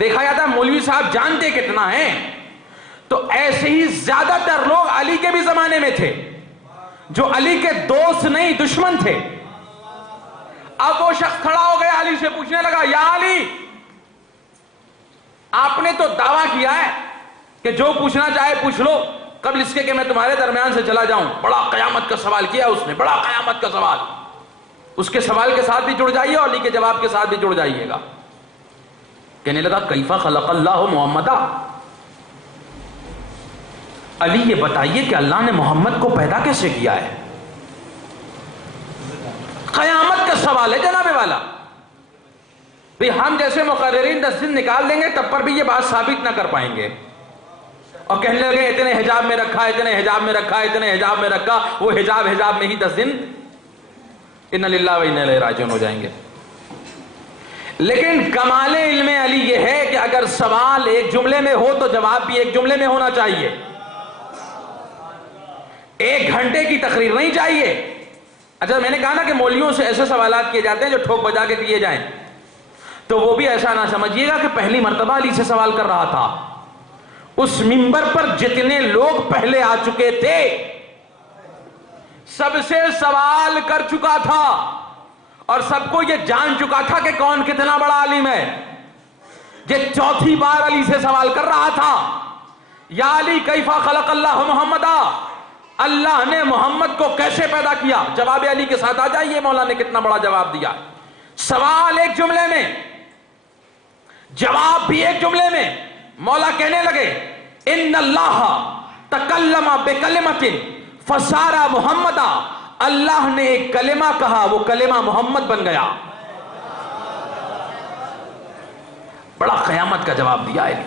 دیکھا جاتا مولوی صاحب جانتے کتنا ہیں. تو ایسے ہی زیادہ تر لوگ علی کے بھی زمانے میں تھے جو علی کے دوست نہیں دشمن تھے. اب وہ شخص کھڑا ہو گیا علی سے پوچھنے لگا یا علی آپ نے تو دعویٰ کیا ہے کہ جو پوچھنا چاہے پوچھ لو قبل اس کے کہ میں تمہارے درمیان سے چلا جاؤں. بڑا قیامت کا سوال کیا اس نے، بڑا قیامت کا سوال. اس کے سوال کے ساتھ بھی جڑ جائیے اور علی کے جواب کے ساتھ بھی جڑ جائیے گا. کہنے لگا کیفا خلق اللہ محمدا، علی یہ بتائیے کہ اللہ نے محمد کو پیدا کیسے کیا ہے؟ قیامت کا سوال ہے جناب والا. ہم جیسے مقررین 10 دن نکال دیں گے تب پر بھی یہ بات ثابت نہ کر پائیں گے. اور کہنے لگے اتنے حجاب میں رکھا، اتنے حجاب میں رکھا، اتنے حجاب میں رکھا. وہ حجاب میں ہی 10 دن اِنَّ لِلَّهِ وَإِنَّا إِلَيْهِ راجعون ہو جائیں گے. لیکن کمال علم علی یہ ہے کہ اگر سوال ایک جملے میں ہو تو جواب بھی ایک جملے میں ہونا چاہیے. 1 گھنٹے کی تقریر نہیں چاہیے. اچھا میں نے کہا نا کہ مولویوں سے ایسے سوالات کیے جاتے ہیں جو ٹھوک بجا کے کیے جائیں، تو وہ بھی ایسا نہ سمجھیے گا کہ پہلی مرتبہ علی سے سوال کر رہا تھا. اس منبر پر جتنے لوگ پہلے آ چکے تھے سب سے سوال کر چکا تھا اور سب کو یہ جان چکا تھا کہ کون کتنا بڑا عالم ہے. یہ 4تھی بار علی سے سوال کر رہا تھا یا علی کیفا خلق اللہ محمدا، اللہ نے محمد کو کیسے پیدا کیا. جواب علی کے ساتھ آ جائیے مولا نے کتنا بڑا جواب دیا. سوال ایک جملے میں، جواب بھی ایک جملے میں. مولا کہنے لگے ان اللہ تکلم بکلمۃ فصار محمدا، اللہ نے ایک کلمہ کہا وہ کلمہ محمد بن گیا. بڑا قیامت کا جواب دیا علی.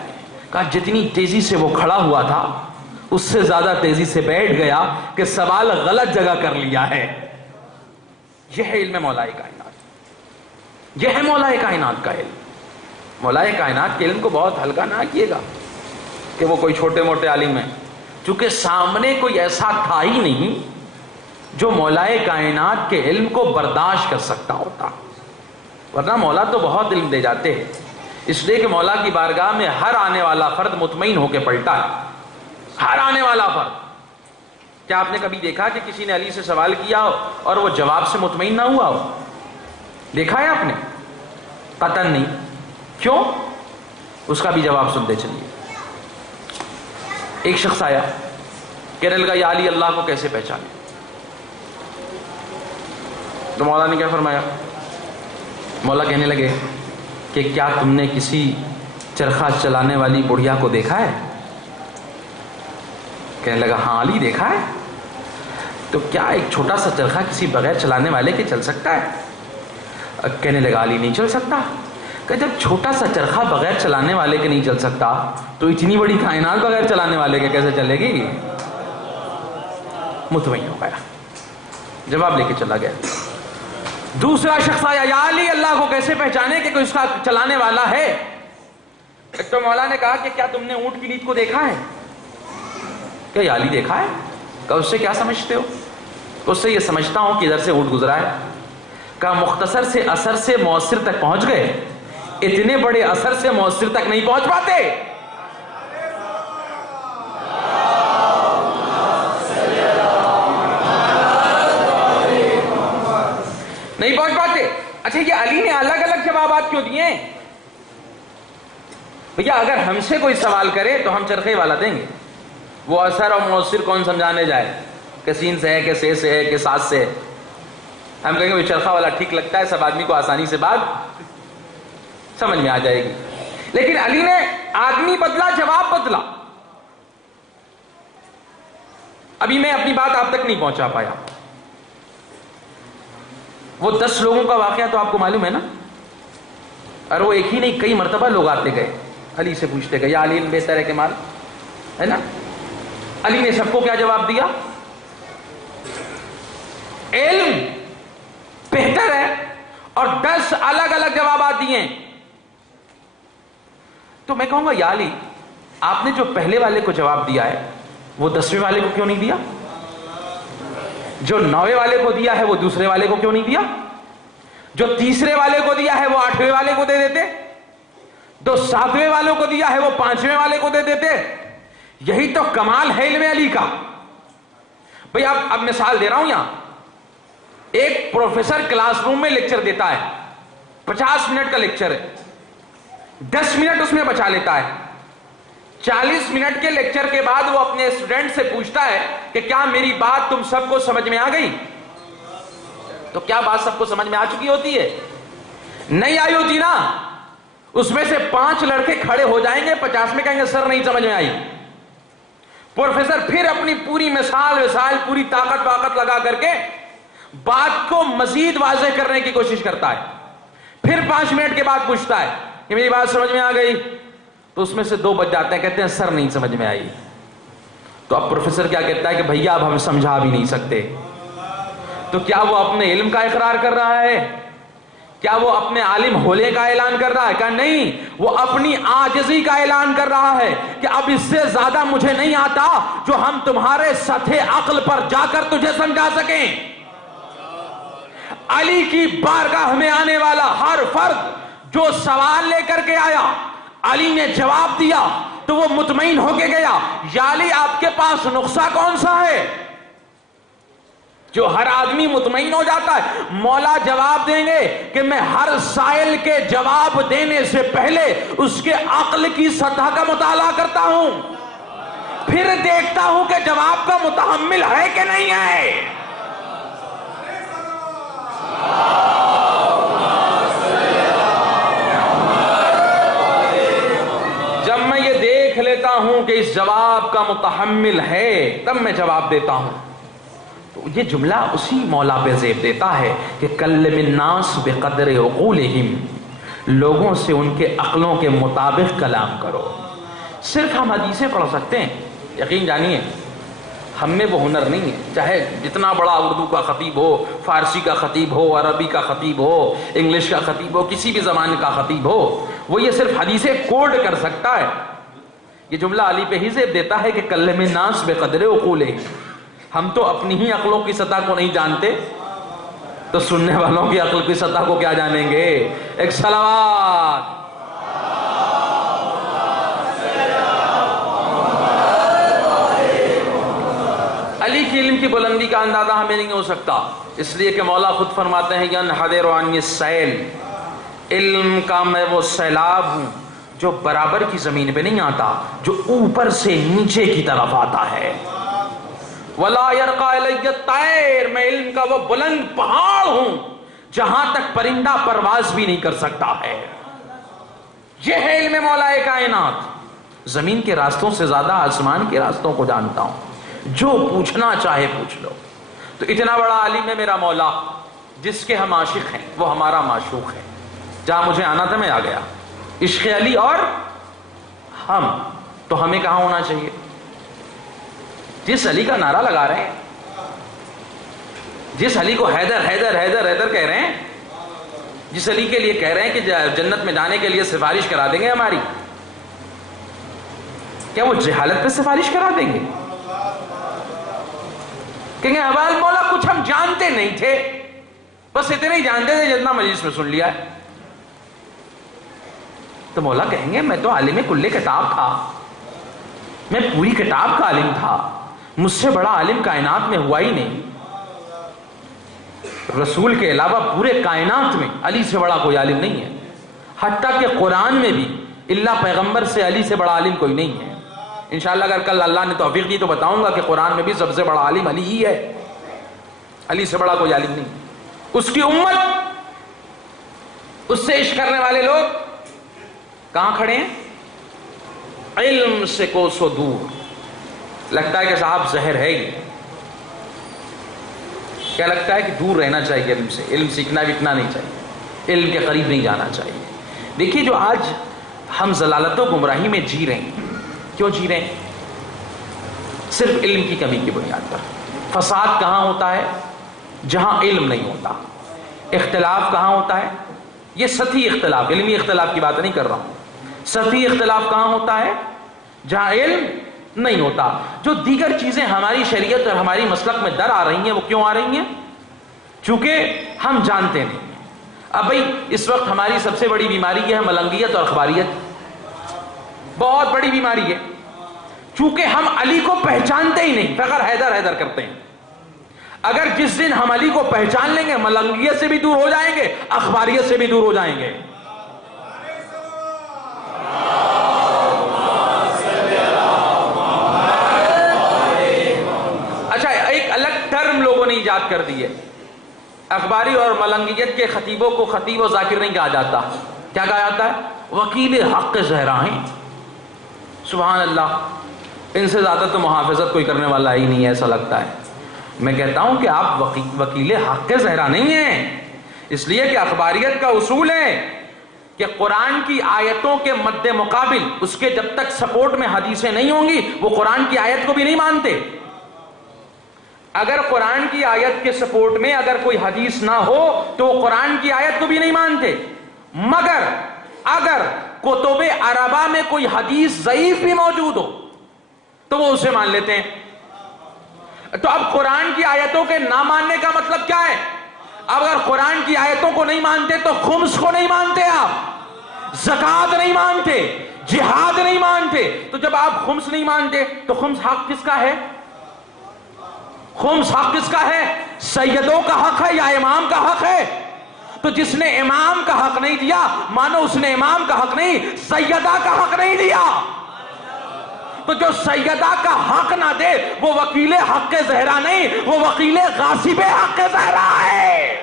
کہا جتنی تیزی سے وہ کھڑا ہوا تھا اس سے زیادہ تیزی سے بیٹھ گیا کہ سوال غلط جگہ کر لیا ہے. یہ ہے علم مولا کائنات، یہ ہے مولا کائنات کا علم. مولا کائنات کے علم کو بہت ہلکا نہ کیے گا کہ وہ کوئی چھوٹے موٹے عالم ہیں، چونکہ سامنے کوئی ایسا تھا ہی نہیں جو مولا کائنات کے علم کو برداشت کر سکتا ہوتا. ورنہ مولا تو بہت علم دے جاتے ہیں، اس لیے کہ مولا کی بارگاہ میں ہر آنے والا فرد مطمئن ہو کے پلٹا ہے. ہر آنے والا فرد. کیا آپ نے کبھی دیکھا کہ کسی نے علی سے سوال کیا ہو اور وہ جواب سے مطمئن نہ ہوا ہو؟ دیکھا ہے آپ نے؟ قطعاً نہیں. کیوں؟ اس کا بھی جواب سنتے چلیے. ایک شخص آیا کہنے لگا یا علی اللہ کو کیسے پہچانے؟ تو مولا نے کیا فرمایا؟ مولا کہنے لگے کہ کیا تم نے کسی چرخہ چلانے والی بڑھیا کو دیکھا ہے؟ کہنے لگا ہاں علی دیکھا ہے. تو کیا ایک چھوٹا سا چرخہ کسی بغیر چلانے والے کے چل سکتا ہے؟ کہنے لگا علی نہیں چل سکتا. کہ جب چھوٹا سا چرخہ بغیر چلانے والے کے نہیں چل سکتا تو اتنی بڑی کائنات بغیر چلانے والے کے کیسے چلے گی؟ مطمئن ہو گیا، جواب لے کے چلا گیا. دوسرا شخص آیا یا علی اللہ کو کیسے پہچانے کہ کوئی اس کا چلانے والا ہے؟ تو مولا نے کہا کہ کیا تم نے اونٹ کی نیند کو دیکھا ہے؟ کہ یا علی دیکھا ہے. کہ اس سے کیا سمجھتے ہو؟ اس سے یہ سمجھتا ہوں کہ ادھر سے اونٹ گزرا ہے. کہا مختصر سے اثر سے مؤثر تک پہنچ گئے، اتنے بڑے اثر سے مؤثر تک نہیں پہنچ پاتے. نہیں پہنچ پاتے. اچھا یہ علی نے الگ الگ جوابات کیوں دیے؟ بھیا اگر ہم سے کوئی سوال کرے تو ہم چرخے والا دیں گے. وہ اثر اور مؤثر کون سمجھانے جائے کہ سین سے ہے کہ سے ہے کہ سات سے ہے؟ ہم کہیں گے وہ چرخہ والا ٹھیک لگتا ہے، سب آدمی کو آسانی سے بات سمجھ میں آ جائے گی. لیکن علی نے آدمی بدلا، جواب بدلا. ابھی میں اپنی بات آپ تک نہیں پہنچا پایا. وہ 10 لوگوں کا واقعہ تو آپ کو معلوم ہے نا. اور وہ ایک ہی نہیں کئی مرتبہ لوگ آتے گئے علی سے پوچھتے گئے یا علی بہتر ہے کہ مال ہے نا. علی نے سب کو کیا جواب دیا؟ علم بہتر ہے اور 10 الگ الگ جوابات دیے ہیں، تو میں کہوں گا یا علی آپ نے جو پہلے والے کو جواب دیا ہے وہ 10ویں والے کو کیوں نہیں دیا؟ جو 9ویں والے کو دیا ہے وہ دوسرے والے کو کیوں نہیں دیا؟ جو تیسرے والے کو دیا ہے وہ 8ویں والے کو دے دیتے، جو 7ویں والوں کو دیا ہے وہ 5ویں والے کو دے دیتے۔ یہی تو کمال ہے علم علی کا۔ بھئی اب مثال دے رہا ہوں یہاں، ایک پروفیسر کلاس روم میں لیکچر دیتا ہے، 50 منٹ کا لیکچر ہے، 10 منٹ اس میں بچا لیتا ہے، 40 منٹ کے لیکچر کے بعد وہ اپنے اسٹوڈنٹ سے پوچھتا ہے کہ کیا میری بات تم سب کو سمجھ میں آ گئی؟ تو کیا بات سب کو سمجھ میں آ چکی ہوتی ہے؟ نہیں آئی ہوتی نا۔ اس میں سے 5 لڑکے کھڑے ہو جائیں گے، 50 میں کہیں گے سر نہیں سمجھ میں آئی۔ پروفیسر پھر اپنی پوری مثال پوری طاقت لگا کر کے بات کو مزید واضح کرنے کی کوشش کرتا ہے، پھر 5 منٹ کے بعد پوچھتا ہے کہ میری بات سمجھ میں آ گئی؟ تو اس میں سے 2 بچ جاتے ہیں، کہتے ہیں سر نہیں سمجھ میں آئی۔ تو اب پروفیسر کیا کہتا ہے کہ بھیا اب ہم سمجھا بھی نہیں سکتے۔ تو کیا وہ اپنے علم کا اقرار کر رہا ہے؟ کیا وہ اپنے عالم ہونے کا اعلان کر رہا ہے؟ کہا نہیں، وہ اپنی عاجزی کا اعلان کر رہا ہے کہ اب اس سے زیادہ مجھے نہیں آتا جو ہم تمہارے سطح عقل پر جا کر تجھے سمجھا سکیں۔ علی کی بارگاہ میں آنے والا ہر فرد جو سوال لے کر کے آیا، علی نے جواب دیا تو وہ مطمئن ہو کے گیا، یا علی آپ کے پاس نقصہ کون سا ہے جو ہر آدمی مطمئن ہو جاتا ہے؟ مولا جواب دیں گے کہ میں ہر سائل کے جواب دینے سے پہلے اس کے عقل کی سطح کا مطالعہ کرتا ہوں، پھر دیکھتا ہوں کہ جواب کا متحمل ہے کہ نہیں ہے۔ جب میں یہ دیکھ لیتا ہوں کہ اس جواب کا متحمل ہے تب میں جواب دیتا ہوں۔ تو یہ جملہ اسی مولا پہ زیب دیتا ہے کہ کلم الناس بقدر عقولہم، لوگوں سے ان کے عقلوں کے مطابق کلام کرو۔ صرف ہم حدیثیں پڑھ سکتے ہیں، یقین جانیے ہم میں وہ ہنر نہیں ہے، چاہے جتنا بڑا اردو کا خطیب ہو، فارسی کا خطیب ہو، عربی کا خطیب ہو، انگلش کا خطیب ہو، کسی بھی زبان کا خطیب ہو، وہ یہ صرف حدیثیں کوڈ کر سکتا ہے۔ یہ جملہ علی پہ ہی زیب دیتا ہے کہ کلم الناس بقدر عقولہم، ہم تو اپنی ہی عقلوں کی سطح کو نہیں جانتے، تو سننے والوں کی عقل کی سطح کو کیا جانیں گے؟ ایک صلوات۔ علی کی علم کی بلندی کا اندازہ ہمیں نہیں ہو سکتا، اس لیے کہ مولا خود فرماتے ہیں ینحدر عنی السیل، علم کا میں وہ سیلاب ہوں جو برابر کی زمین پہ نہیں آتا، جو اوپر سے نیچے کی طرف آتا ہے۔ وَلَا يَرْقَى إِلَيَّ الطَّيْرُ، میں علم کا وہ بلند پہاڑ ہوں جہاں تک پرندہ پرواز بھی نہیں کر سکتا ہے۔ یہ ہے علم مولا کائنات۔ زمین کے راستوں سے زیادہ آسمان کے راستوں کو جانتا ہوں، جو پوچھنا چاہے پوچھ لو۔ تو اتنا بڑا عالم ہے میرا مولا، جس کے ہم عاشق ہیں وہ ہمارا معشوق ہے۔ جہاں مجھے آنا تھا میں آ گیا، عشق علی اور ہم، تو ہمیں کہاں ہونا چاہیے؟ جس علی کا نعرہ لگا رہے ہیں، جس علی کو حیدر حیدر حیدر حیدر کہہ رہے ہیں، جس علی کے لیے کہہ رہے ہیں کہ جنت میں جانے کے لیے سفارش کرا دیں گے ہماری، کیا وہ جہالت پہ سفارش کرا دیں گے؟ کہیں گے حوال مولا کچھ ہم جانتے نہیں تھے، بس اتنے ہی جانتے تھے جتنا مجلس میں سن لیا ہے۔ تو مولا کہیں گے میں تو عالم کل کتاب تھا، میں پوری کتاب کا عالم تھا، مجھ سے بڑا عالم کائنات میں ہوا ہی نہیں۔ رسول کے علاوہ پورے کائنات میں علی سے بڑا کوئی عالم نہیں ہے، حتیٰ کہ قرآن میں بھی اللہ پیغمبر سے علی سے بڑا عالم کوئی نہیں ہے۔ انشاءاللہ اگر کل اللہ نے توفیق دی تو بتاؤں گا کہ قرآن میں بھی سب سے بڑا عالم علی ہی ہے، علی سے بڑا کوئی عالم نہیں۔ اس کی امت، اس سے عشق کرنے والے لوگ کہاں کھڑے ہیں؟ علم سے کوسوں دور۔ لگتا ہے کہ صاحب زہر ہے ہی، کیا لگتا ہے کہ دور رہنا چاہیے علم سے، علم سیکھنا ویکھنا نہیں چاہیے، علم کے قریب نہیں جانا چاہیے۔ دیکھیے جو آج ہم ضلالت و گمراہی میں جی رہے ہیں، کیوں جی رہے ہیں؟ صرف علم کی کمی کی بنیاد پر۔ فساد کہاں ہوتا ہے؟ جہاں علم نہیں ہوتا. اختلاف کہاں ہوتا ہے؟ یہ سطحی اختلاف، علمی اختلاف کی بات نہیں کر رہا ہوں. سطحی اختلاف کہاں ہوتا ہے؟ جہاں علم نہیں ہوتا. جو دیگر چیزیں ہماری شریعت اور ہماری مسلک میں در آ رہی ہیں، وہ کیوں آ رہی ہیں؟ چونکہ ہم جانتے نہیں. اب بھائی اس وقت ہماری سب سے بڑی بیماری یہ ہے ملنگیت اور اخباریت. بہت بڑی بیماری ہے. چونکہ ہم علی کو پہچانتے ہی نہیں، فقط حیدر حیدر کرتے ہیں. اگر جس دن ہم علی کو پہچان لیں گے، ملنگیت سے بھی دور ہو جائیں گے، اخباریت سے بھی دور ہو جائیں گے. اچھا، ایک الگ ٹرم لوگوں نے ایجاد کر دی ہے. اخباری اور ملنگیت کے خطیبوں کو خطیب و ذاکر نہیں کہا جاتا. کیا کہا جاتا ہے؟ وکیل حق زہرا ہیں. سبحان اللہ. ان سے زیادہ تو محافظت کوئی کرنے والا ہی نہیں ہے، ایسا لگتا ہے. میں کہتا ہوں کہ آپ وکیل حق زہرا نہیں ہیں، اس لیے کہ اخباریت کا اصول ہے کہ قرآن کی آیتوں کے مد مقابل اس کے جب تک سپورٹ میں حدیثیں نہیں ہوں گی، وہ قرآن کی آیت کو بھی نہیں مانتے. اگر قرآن کی آیت کے سپورٹ میں اگر کوئی حدیث نہ ہو تو وہ قرآن کی آیت کو بھی نہیں مانتے. مگر اگر کتب عربہ میں کوئی حدیث ضعیف بھی موجود ہو تو وہ اسے مان لیتے ہیں. تو اب قرآن کی آیتوں کے نہ ماننے کا مطلب کیا ہے؟ اب اگر قرآن کی آیتوں کو نہیں مانتے تو خمس کو نہیں مانتے، آپ زکوٰۃ نہیں مانتے، جہاد نہیں مانتے. تو جب آپ خمس نہیں مانتے تو خمس حق کس کا ہے؟ خمس حق کس کا ہے؟ سیدوں کا حق ہے یا امام کا حق ہے؟ تو جس نے امام کا حق نہیں دیا، مانو اس نے امام کا حق نہیں، سیدہ کا حق نہیں دیا. تو جو سیدہ کا حق نہ دے وہ وکیل حق زہرا نہیں، وہ وکیل غاصب حق زہرا ہے.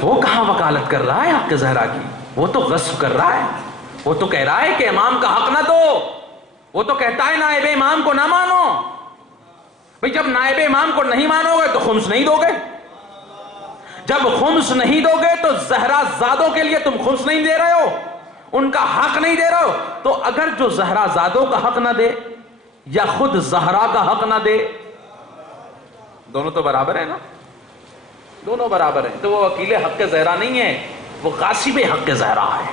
وہ کہاں وکالت کر رہا ہے حق زہرا کی؟ وہ تو غصب کر رہا ہے. وہ تو کہہ رہا ہے کہ امام کا حق نہ دو. وہ تو کہتا ہے نائب امام کو نہ مانو. بھئی جب نائب امام کو نہیں مانو گے تو خمس نہیں دو گے. جب خمس نہیں دو گے تو زہرا زادوں کے لیے تم خمس نہیں دے رہے ہو، ان کا حق نہیں دے رہے ہو. تو اگر جو زہرا زادوں کا حق نہ دے یا خود زہرا کا حق نہ دے، دونوں تو برابر ہیں نا، دونوں برابر ہیں. تو وہ وکیل حق زہرا نہیں ہے، وہ غاصب حق زہرا ہے.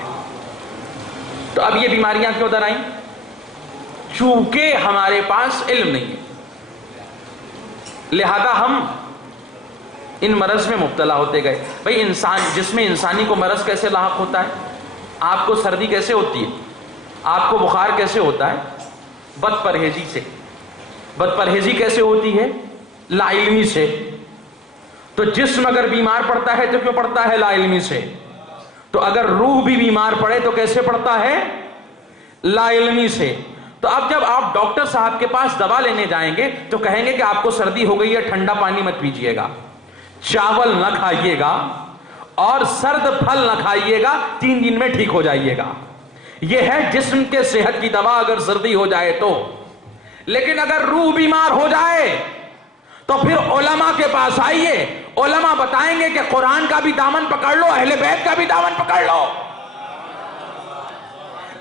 تو اب یہ بیماریاں کیوں در آئیں؟ چونکہ ہمارے پاس علم نہیں ہے، لہذا ہم ان مرض میں مبتلا ہوتے گئے. بھئی انسان جس میں انسانی کو مرض کیسے لاحق ہوتا ہے؟ آپ کو سردی کیسے ہوتی ہے؟ آپ کو بخار کیسے ہوتا ہے؟ بد پرہیزی سے. بد پرہیزی کیسے ہوتی ہے؟ لا علمی سے. تو جسم اگر بیمار پڑتا ہے تو کیوں پڑتا ہے؟ لا علمی سے. تو اگر روح بھی بیمار پڑے تو کیسے پڑتا ہے؟ لا علمی سے. تو اب جب آپ ڈاکٹر صاحب کے پاس دوا لینے جائیں گے تو کہیں گے کہ آپ کو سردی ہو گئی ہے، ٹھنڈا پانی مت پیجیے گا، چاول نہ کھائیے گا اور سرد پھل نہ کھائیے گا، 3 دن میں ٹھیک ہو جائیے گا. یہ ہے جسم کے صحت کی دوا اگر سردی ہو جائے تو. لیکن اگر روح بیمار ہو جائے تو پھر علماء کے پاس آئیے، علماء بتائیں گے کہ قرآن کا بھی دامن پکڑ لو، اہل بیت کا بھی دامن پکڑ لو،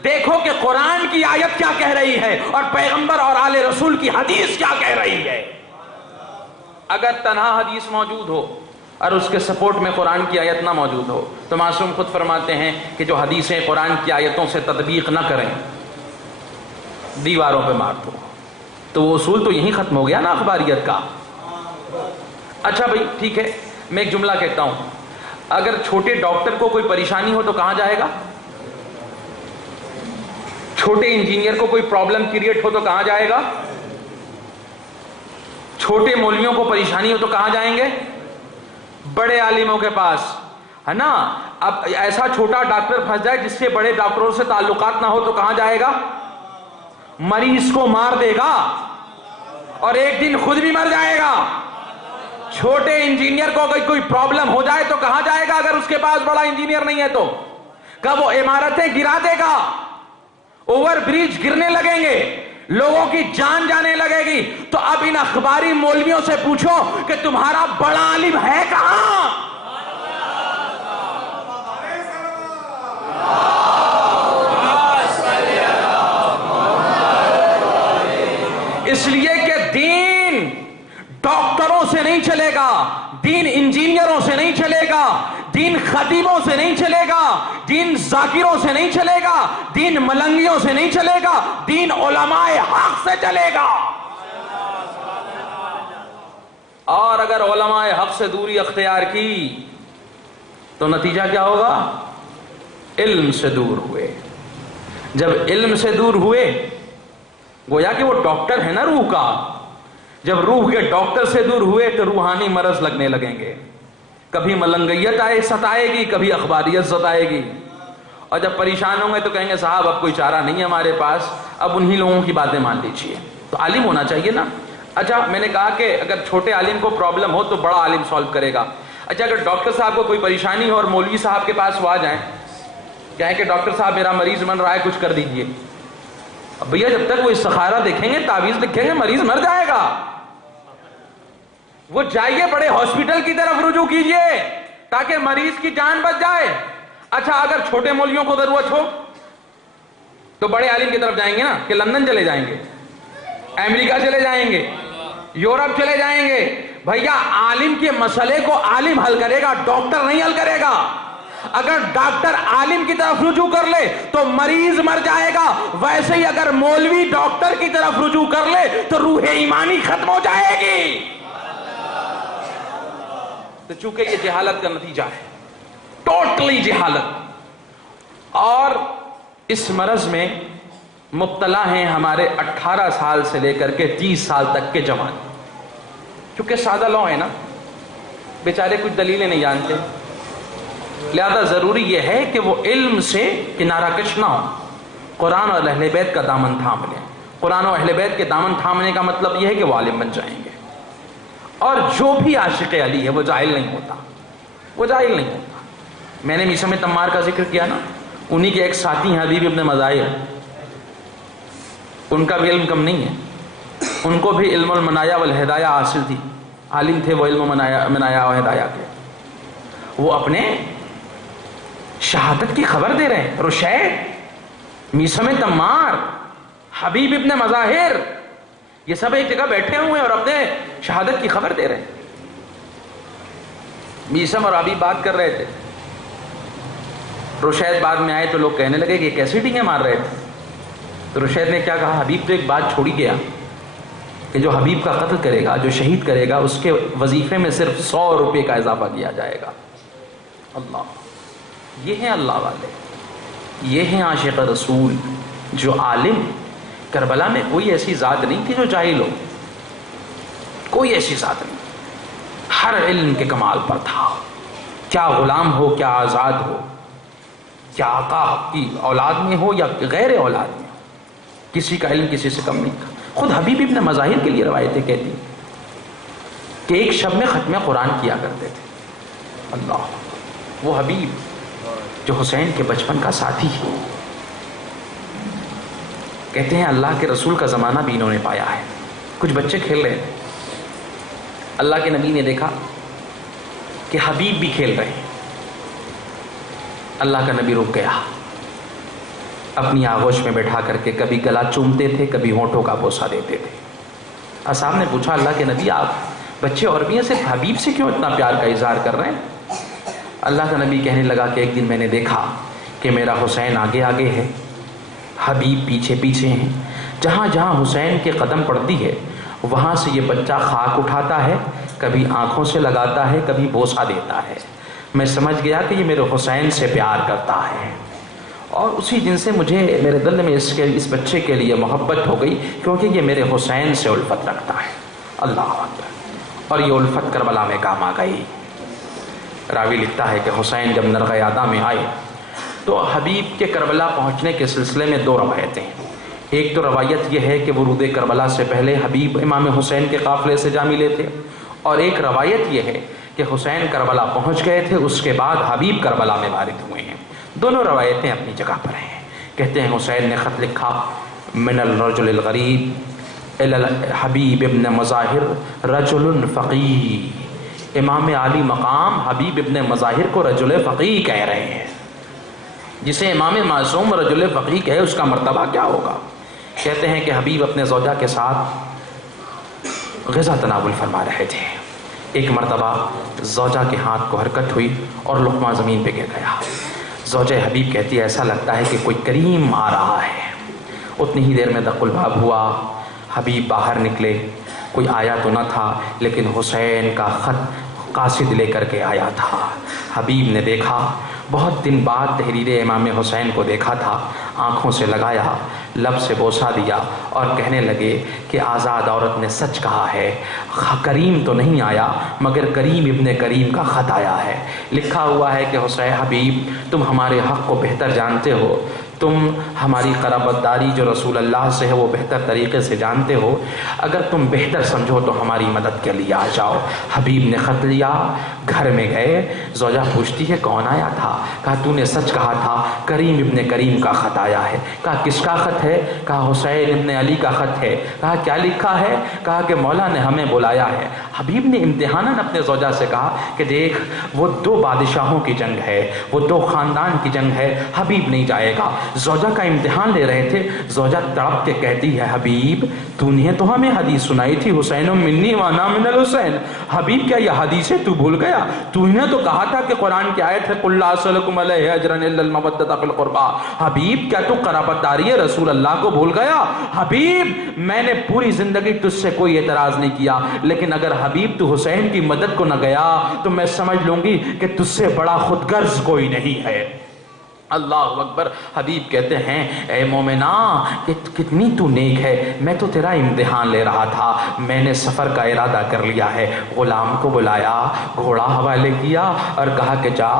دیکھو کہ قرآن کی آیت کیا کہہ رہی ہے اور پیغمبر اور آل رسول کی حدیث کیا کہہ رہی ہے. اگر تنہا حدیث موجود ہو اور اس کے سپورٹ میں قرآن کی آیت نہ موجود ہو تو معصوم خود فرماتے ہیں کہ جو حدیثیں قرآن کی آیتوں سے تطبیق نہ کریں دیواروں پہ مار دو. تو وہ اصول تو یہیں ختم ہو گیا نا اخباریت کا. اچھا بھائی ٹھیک ہے، میں ایک جملہ کہتا ہوں، اگر چھوٹے ڈاکٹر کو کوئی پریشانی ہو تو کہاں جائے گا؟ چھوٹے انجینئر کو کوئی پرابلم کریٹ ہو تو کہاں جائے گا؟ چھوٹے مولویوں کو پریشانی ہو تو کہاں جائیں گے؟ بڑے عالموں کے پاس، ہے نا. اب ایسا چھوٹا ڈاکٹر پھنس جائے جس سے بڑے ڈاکٹروں سے تعلقات نہ ہو تو کہاں جائے گا؟ مریض کو مار دے گا اور ایک دن خود بھی مر جائے گا. چھوٹے انجینئر کو اگر کوئی پرابلم ہو جائے تو کہاں جائے گا اگر اس کے پاس بڑا انجینئر نہیں ہے تو؟ کب وہ عمارتیں گرا دے گا، اوور برج گرنے لگیں گے، لوگوں کی جان جانے لگے گی. تو اب ان اخباری مولویوں سے پوچھو کہ تمہارا بڑا عالم ہے کہاں؟ عالموں سے نہیں چلے گا، دین ذاکروں سے نہیں چلے گا، دین ملنگیوں سے نہیں چلے گا، دین علماء حق سے چلے گا۔ اور اگر علماء حق سے دوری اختیار کی تو نتیجہ کیا ہوگا؟ علم سے دور ہوئے۔ جب علم سے دور ہوئے، گویا کہ وہ ڈاکٹر ہے نا روح کا، جب روح کے ڈاکٹر سے دور ہوئے تو روحانی مرض لگنے لگیں گے، کبھی ملنگیت ستائے گی، کبھی اخباریت ستائے گی، اور جب پریشان ہوں گے تو کہیں گے صاحب اب کوئی چارہ نہیں ہے ہمارے پاس، اب انہی لوگوں کی باتیں مان لیجیے۔ تو عالم ہونا چاہیے نا۔ اچھا میں نے کہا کہ اگر چھوٹے عالم کو پرابلم ہو تو بڑا عالم سالو کرے گا۔ اچھا اگر ڈاکٹر صاحب کو کوئی پریشانی ہو اور مولوی صاحب کے پاس وہ آ جائیں، کہیں کہ ڈاکٹر صاحب میرا مریض بن رہا ہے کچھ کر دیجئے، اب بھیا جب تک وہ استخارہ دیکھیں گے، تعویذ لکھیں گے، مریض مر جائے گا۔ وہ جائیے بڑے ہاسپٹل کی طرف رجوع کیجئے تاکہ مریض کی جان بچ جائے۔ اچھا اگر چھوٹے مولویوں کو ضرورت ہو تو بڑے عالم کی طرف جائیں گے نا، کہ لندن چلے جائیں گے، امریکہ چلے جائیں گے، یورپ چلے جائیں گے۔ بھیا عالم کے مسئلے کو عالم حل کرے گا، ڈاکٹر نہیں حل کرے گا۔ اگر ڈاکٹر عالم کی طرف رجوع کر لے تو مریض مر جائے گا، ویسے ہی اگر مولوی ڈاکٹر کی طرف رجوع کر لے تو روح ایمانی ختم ہو جائے گی۔ تو چونکہ یہ جہالت کا نتیجہ ہے، ٹوٹلی جہالت، اور اس مرض میں مبتلا ہیں ہمارے 18 سال سے لے کر کے 30 سال تک کے جوان، چونکہ سادہ لو ہے نا، بیچارے کچھ دلیلیں نہیں جانتے، لہذا ضروری یہ ہے کہ وہ علم سے کنارہ کش نہ ہو، قرآن اور اہل بیت کا دامن تھام لیں۔ قرآن اور اہل بیت کے دامن تھامنے کا مطلب یہ ہے کہ وہ عالم بن جائیں گے۔ اور جو بھی عاشق علی ہے وہ جاہل نہیں ہوتا، وہ جاہل نہیں ہوتا۔ میں نے میثم تمار کا ذکر کیا نا، انہی کے ایک ساتھی ہیں حبیب ابن مظاہر، ان کا بھی علم کم نہیں ہے، ان کو بھی علم المنایا والہدایہ حاصل تھی، عالم تھے وہ علم منایا و ہدایہ کے۔ وہ اپنے شہادت کی خبر دے رہے ہیں، رشید، میثم تمار، حبیب ابن مظاہر، یہ سب ایک جگہ بیٹھے ہوئے ہیں اور اپنے شہادت کی خبر دے رہے ہیں۔ میثم اور حبیب بات کر رہے تھے، رشید بعد میں آئے تو لوگ کہنے لگے کہ یہ کیسی ڈینگیں مار رہے تھے، تو رشید نے کیا کہا، حبیب تو ایک بات چھوڑی گیا کہ جو حبیب کا قتل کرے گا، جو شہید کرے گا، اس کے وظیفے میں صرف 100 روپے کا اضافہ کیا جائے گا۔ اللہ، یہ ہیں اللہ والے، یہ ہیں عاشق رسول، جو عالم۔ کربلا میں کوئی ایسی ذات نہیں تھی جو جاہل ہو، کوئی ایسی ذات نہیں، ہر علم کے کمال پر تھا، کیا غلام ہو، کیا آزاد ہو، کیا آقا کی اولاد میں ہو یا غیر اولاد میں ہو، کسی کا علم کسی سے کم نہیں تھا۔ خود حبیب ابن مظاہر کے لیے روایتیں کہتی کہ ایک شب میں ختم قرآن کیا کرتے تھے۔ اللہ، وہ حبیب جو حسین کے بچپن کا ساتھی ہے، کہتے ہیں اللہ کے رسول کا زمانہ بھی انہوں نے پایا ہے۔ کچھ بچے کھیل رہے تھے، اللہ کے نبی نے دیکھا کہ حبیب بھی کھیل رہے ہیں، اللہ کا نبی رک گیا، اپنی آغوش میں بیٹھا کر کے کبھی گلا چومتے تھے، کبھی ہونٹوں کا بوسہ دیتے تھے۔ اصحاب نے پوچھا اللہ کے نبی آپ بچے اور بھی ہیں، صرف حبیب سے کیوں اتنا پیار کا اظہار کر رہے ہیں؟ اللہ کا نبی کہنے لگا کہ ایک دن میں نے دیکھا کہ میرا حسین آگے آگے ہے، حبیب پیچھے پیچھے ہیں، جہاں جہاں حسین کے قدم پڑتی ہے وہاں سے یہ بچہ خاک اٹھاتا ہے، کبھی آنکھوں سے لگاتا ہے، کبھی بوسہ دیتا ہے۔ میں سمجھ گیا کہ یہ میرے حسین سے پیار کرتا ہے، اور اسی دن سے مجھے میرے دل میں اس بچے کے لیے محبت ہو گئی، کیونکہ یہ میرے حسین سے الفت رکھتا ہے۔ اللہ اکبر، اور یہ الفت کربلا میں کام آ گئی۔ راوی لکھتا ہے کہ حسین جب نرغ یادہ میں آئے تو حبیب کے کربلا پہنچنے کے سلسلے میں 2 روایتیں ہیں۔ ایک تو روایت یہ ہے کہ ورود کربلا سے پہلے حبیب امام حسین کے قافلے سے جا ملے تھے، اور ایک روایت یہ ہے کہ حسین کربلا پہنچ گئے تھے، اس کے بعد حبیب کربلا میں وارد ہوئے ہیں۔ دونوں روایتیں اپنی جگہ پر ہیں۔ کہتے ہیں حسین نے خط لکھا، من الرجل الغریب الی حبیب ابن مظاہر رجل فقیہ۔ امام عالی مقام حبیب ابن مظاہر کو رجل فقیہ کہہ رہے ہیں، جسے امام معصوم رجل فقیہ کہے اس کا مرتبہ کیا ہوگا۔ کہتے ہیں کہ حبیب اپنے زوجہ کے ساتھ غذا تناول فرما رہے تھے، ایک مرتبہ زوجہ کے ہاتھ کو حرکت ہوئی اور لقمہ زمین پہ گر گیا۔ زوجہ حبیب کہتی ہے ایسا لگتا ہے کہ کوئی کریم آ رہا ہے۔ اتنی ہی دیر میں دق الباب ہوا، حبیب باہر نکلے، کوئی آیا تو نہ تھا لیکن حسین کا خط قاصد لے کر کے آیا تھا۔ حبیب نے دیکھا، بہت دن بعد تحریر امام حسین کو دیکھا تھا، آنکھوں سے لگایا، لب سے بوسہ دیا اور کہنے لگے کہ آزاد عورت نے سچ کہا ہے، کریم تو نہیں آیا مگر کریم ابن کریم کا خط آیا ہے۔ لکھا ہوا ہے کہ حسین حبیب تم ہمارے حق کو بہتر جانتے ہو، تم ہماری قرابت داری جو رسول اللہ سے ہے وہ بہتر طریقے سے جانتے ہو، اگر تم بہتر سمجھو تو ہماری مدد کے لیے آ جاؤ۔ حبیب نے خط لیا، گھر میں گئے، زوجہ پوچھتی ہے کون آیا تھا؟ کہا تو نے سچ کہا تھا، کریم ابن کریم کا خط آیا ہے۔ کہا کس کا خط ہے؟ کہا حسین ابن علی کا خط ہے۔ کہا کیا لکھا ہے؟ کہا کہ مولا نے ہمیں بلایا ہے۔ حبیب نے امتحاناً اپنے زوجہ سے کہا کہ دیکھ وہ دو بادشاہوں کی جنگ ہے، وہ دو خاندان کی جنگ ہے، حبیب نہیں جائے گا۔ زوجہ کا امتحان لے رہے تھے، زوجہ تڑپ کے کہتی ہے حبیب تو نے تو ہمیں حدیث سنائی تھی حسین منی وانا من الحسین، حبیب کیا یہ حدیث ہے تو بھول گیا؟ تو نے تو کہا تھا کہ قرآن کی آیت ہے قل لا اسألکم علیہ اجرا الا المودۃ فی القربى، حبیب کیا تو قرابت داری رسول اللہ کو بھول گیا؟ حبیب میں نے پوری زندگی تجھ سے کوئی اعتراض نہیں کیا، لیکن اگر حبیب تو حسین کی مدد کو نہ گیا تو میں سمجھ لوں گی کہ تجھ سے بڑا خود غرض کوئی نہیں ہے۔ اللہ اکبر۔ حبیب کہتے ہیں اے مومنہ کتنی تو نیک ہے، میں تو تیرا امتحان لے رہا تھا، میں نے سفر کا ارادہ کر لیا ہے۔ غلام کو بلایا، گھوڑا حوالے کیا اور کہا کہ جا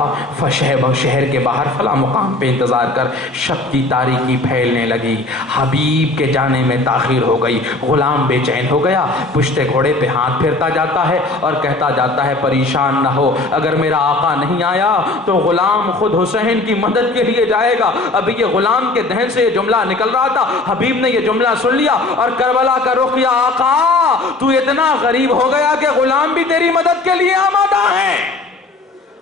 شہر کے باہر فلاں مقام پہ انتظار کر۔ شب کی تاریکی پھیلنے لگی، حبیب کے جانے میں تاخیر ہو گئی، غلام بے چین ہو گیا، پشتے گھوڑے پہ ہاتھ پھیرتا جاتا ہے اور کہتا جاتا ہے پریشان نہ ہو، اگر میرا آقا نہیں آیا تو غلام خود حسین کی مدد کے لیے جائے گا۔ ابھی یہ غلام کے دہن سے یہ جملہ نکل رہا تھا، حبیب نے یہ جملہ سن لیا اور کربلا کا رخ کیا، آقا تو اتنا غریب ہو گیا کہ غلام بھی تیری مدد کے لیے آمادہ ہے۔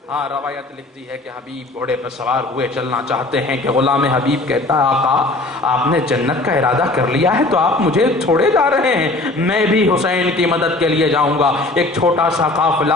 ہاں روایت لکھتی ہے کہ حبیب گھوڑے پر سوار ہوئے چلنا چاہتے ہیں کہ غلام حبیب کہتا ہے آقا آپ نے جنت کا ارادہ کر لیا ہے تو آپ مجھے چھوڑے جا رہے ہیں، میں بھی حسین کی مدد کے لیے جاؤں گا۔ ایک چھوٹا سا قافلہ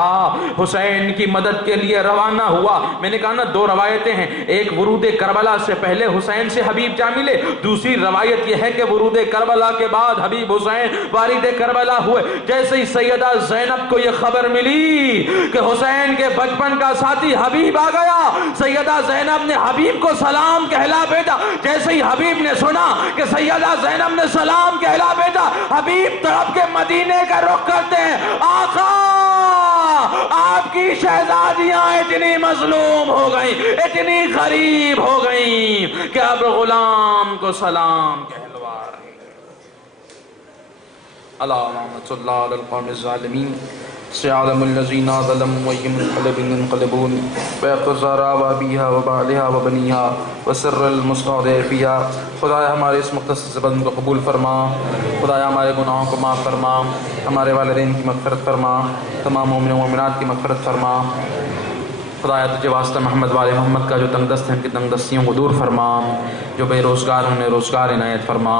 حسین کی مدد کے لیے روانہ ہوا۔ میں نے کہا نا دو روایتیں ہیں، ایک ورود کربلا سے پہلے حسین سے حبیب جا ملے، دوسری روایت یہ ہے کہ ورود کربلا کے بعد حبیب حسین وارد کربلا ہوئے۔ جیسے ہی سیدہ زینب کو یہ خبر ملی کہ حسین کے بچپن کا ساتھی حبیب آ گیا، سیدہ زینب نے حبیب کو سلام کہلا بھیجا۔ جیسے ہی حبیب نے سنا کہ سیدہ زینب نے سلام کہلا بھیجا، حبیب تڑپ کے مدینے کا رخ کرتے ہیں، آقا آپ کی شہزادیاں اتنی مظلوم ہو گئیں، اتنی غریب ہو گئیں کہ اب غلام کو سلام کہلوا رہے ہیں۔ اللہم صلی اللہ علی القوم الظالمین سيعلم الذين ظلموا أي منقلب ينقلبون ويقتصر أبيها وبعلها وبنيها وسر المستضعفين۔ خدایا ہمارے اس مختصر بند کو قبول فرما، خدایا ہمارے گناہوں کو معاف فرما، ہمارے والدین کی مغفرت فرما، تمام مومن و مومنات کی مغفرت فرما۔ خدایا تجھے واسطہ محمد والے محمد کا جو تنگ دست ہیں ان کی تنگ دستیوں کو دور فرما، جو بے روزگار انہیں روزگار عنایت فرما،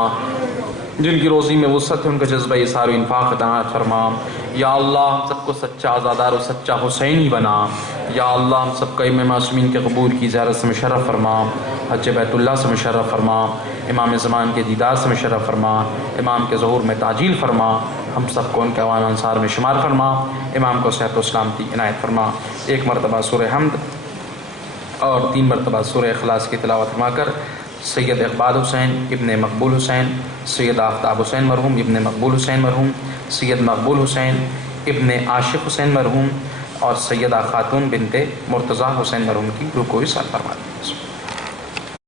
جن کی روزی میں وسعت ہے ان کا جذبہ ایثار و انفاق عنایت فرما۔ یا اللہ ہم سب کو سچا عزادار و سچا حسینی بنا۔ یا اللہ ہم سب کا امام معصومین کے قبول کی زیارت سے مشرف فرما، حج بیت اللہ سے مشرف فرما، امام زمان کے دیدار سے مشرف فرما، امام کے ظہور میں تعجیل فرما، ہم سب کو ان کے اوان انصار میں شمار فرما، امام کو صحت و سلامتی عنایت فرما۔ ایک مرتبہ سورہ حمد اور 3 مرتبہ سورہ اخلاص کی تلاوت فرما کر سید اقبال حسین ابن مقبول حسین، سید آفتاب حسین مرحوم ابن مقبول حسین مرحوم، سید مقبول حسین ابن عاشق حسین مرحوم اور سیدہ خاتون بنت مرتضیٰ حسین مرحوم کی رکوع سال فرما دیں۔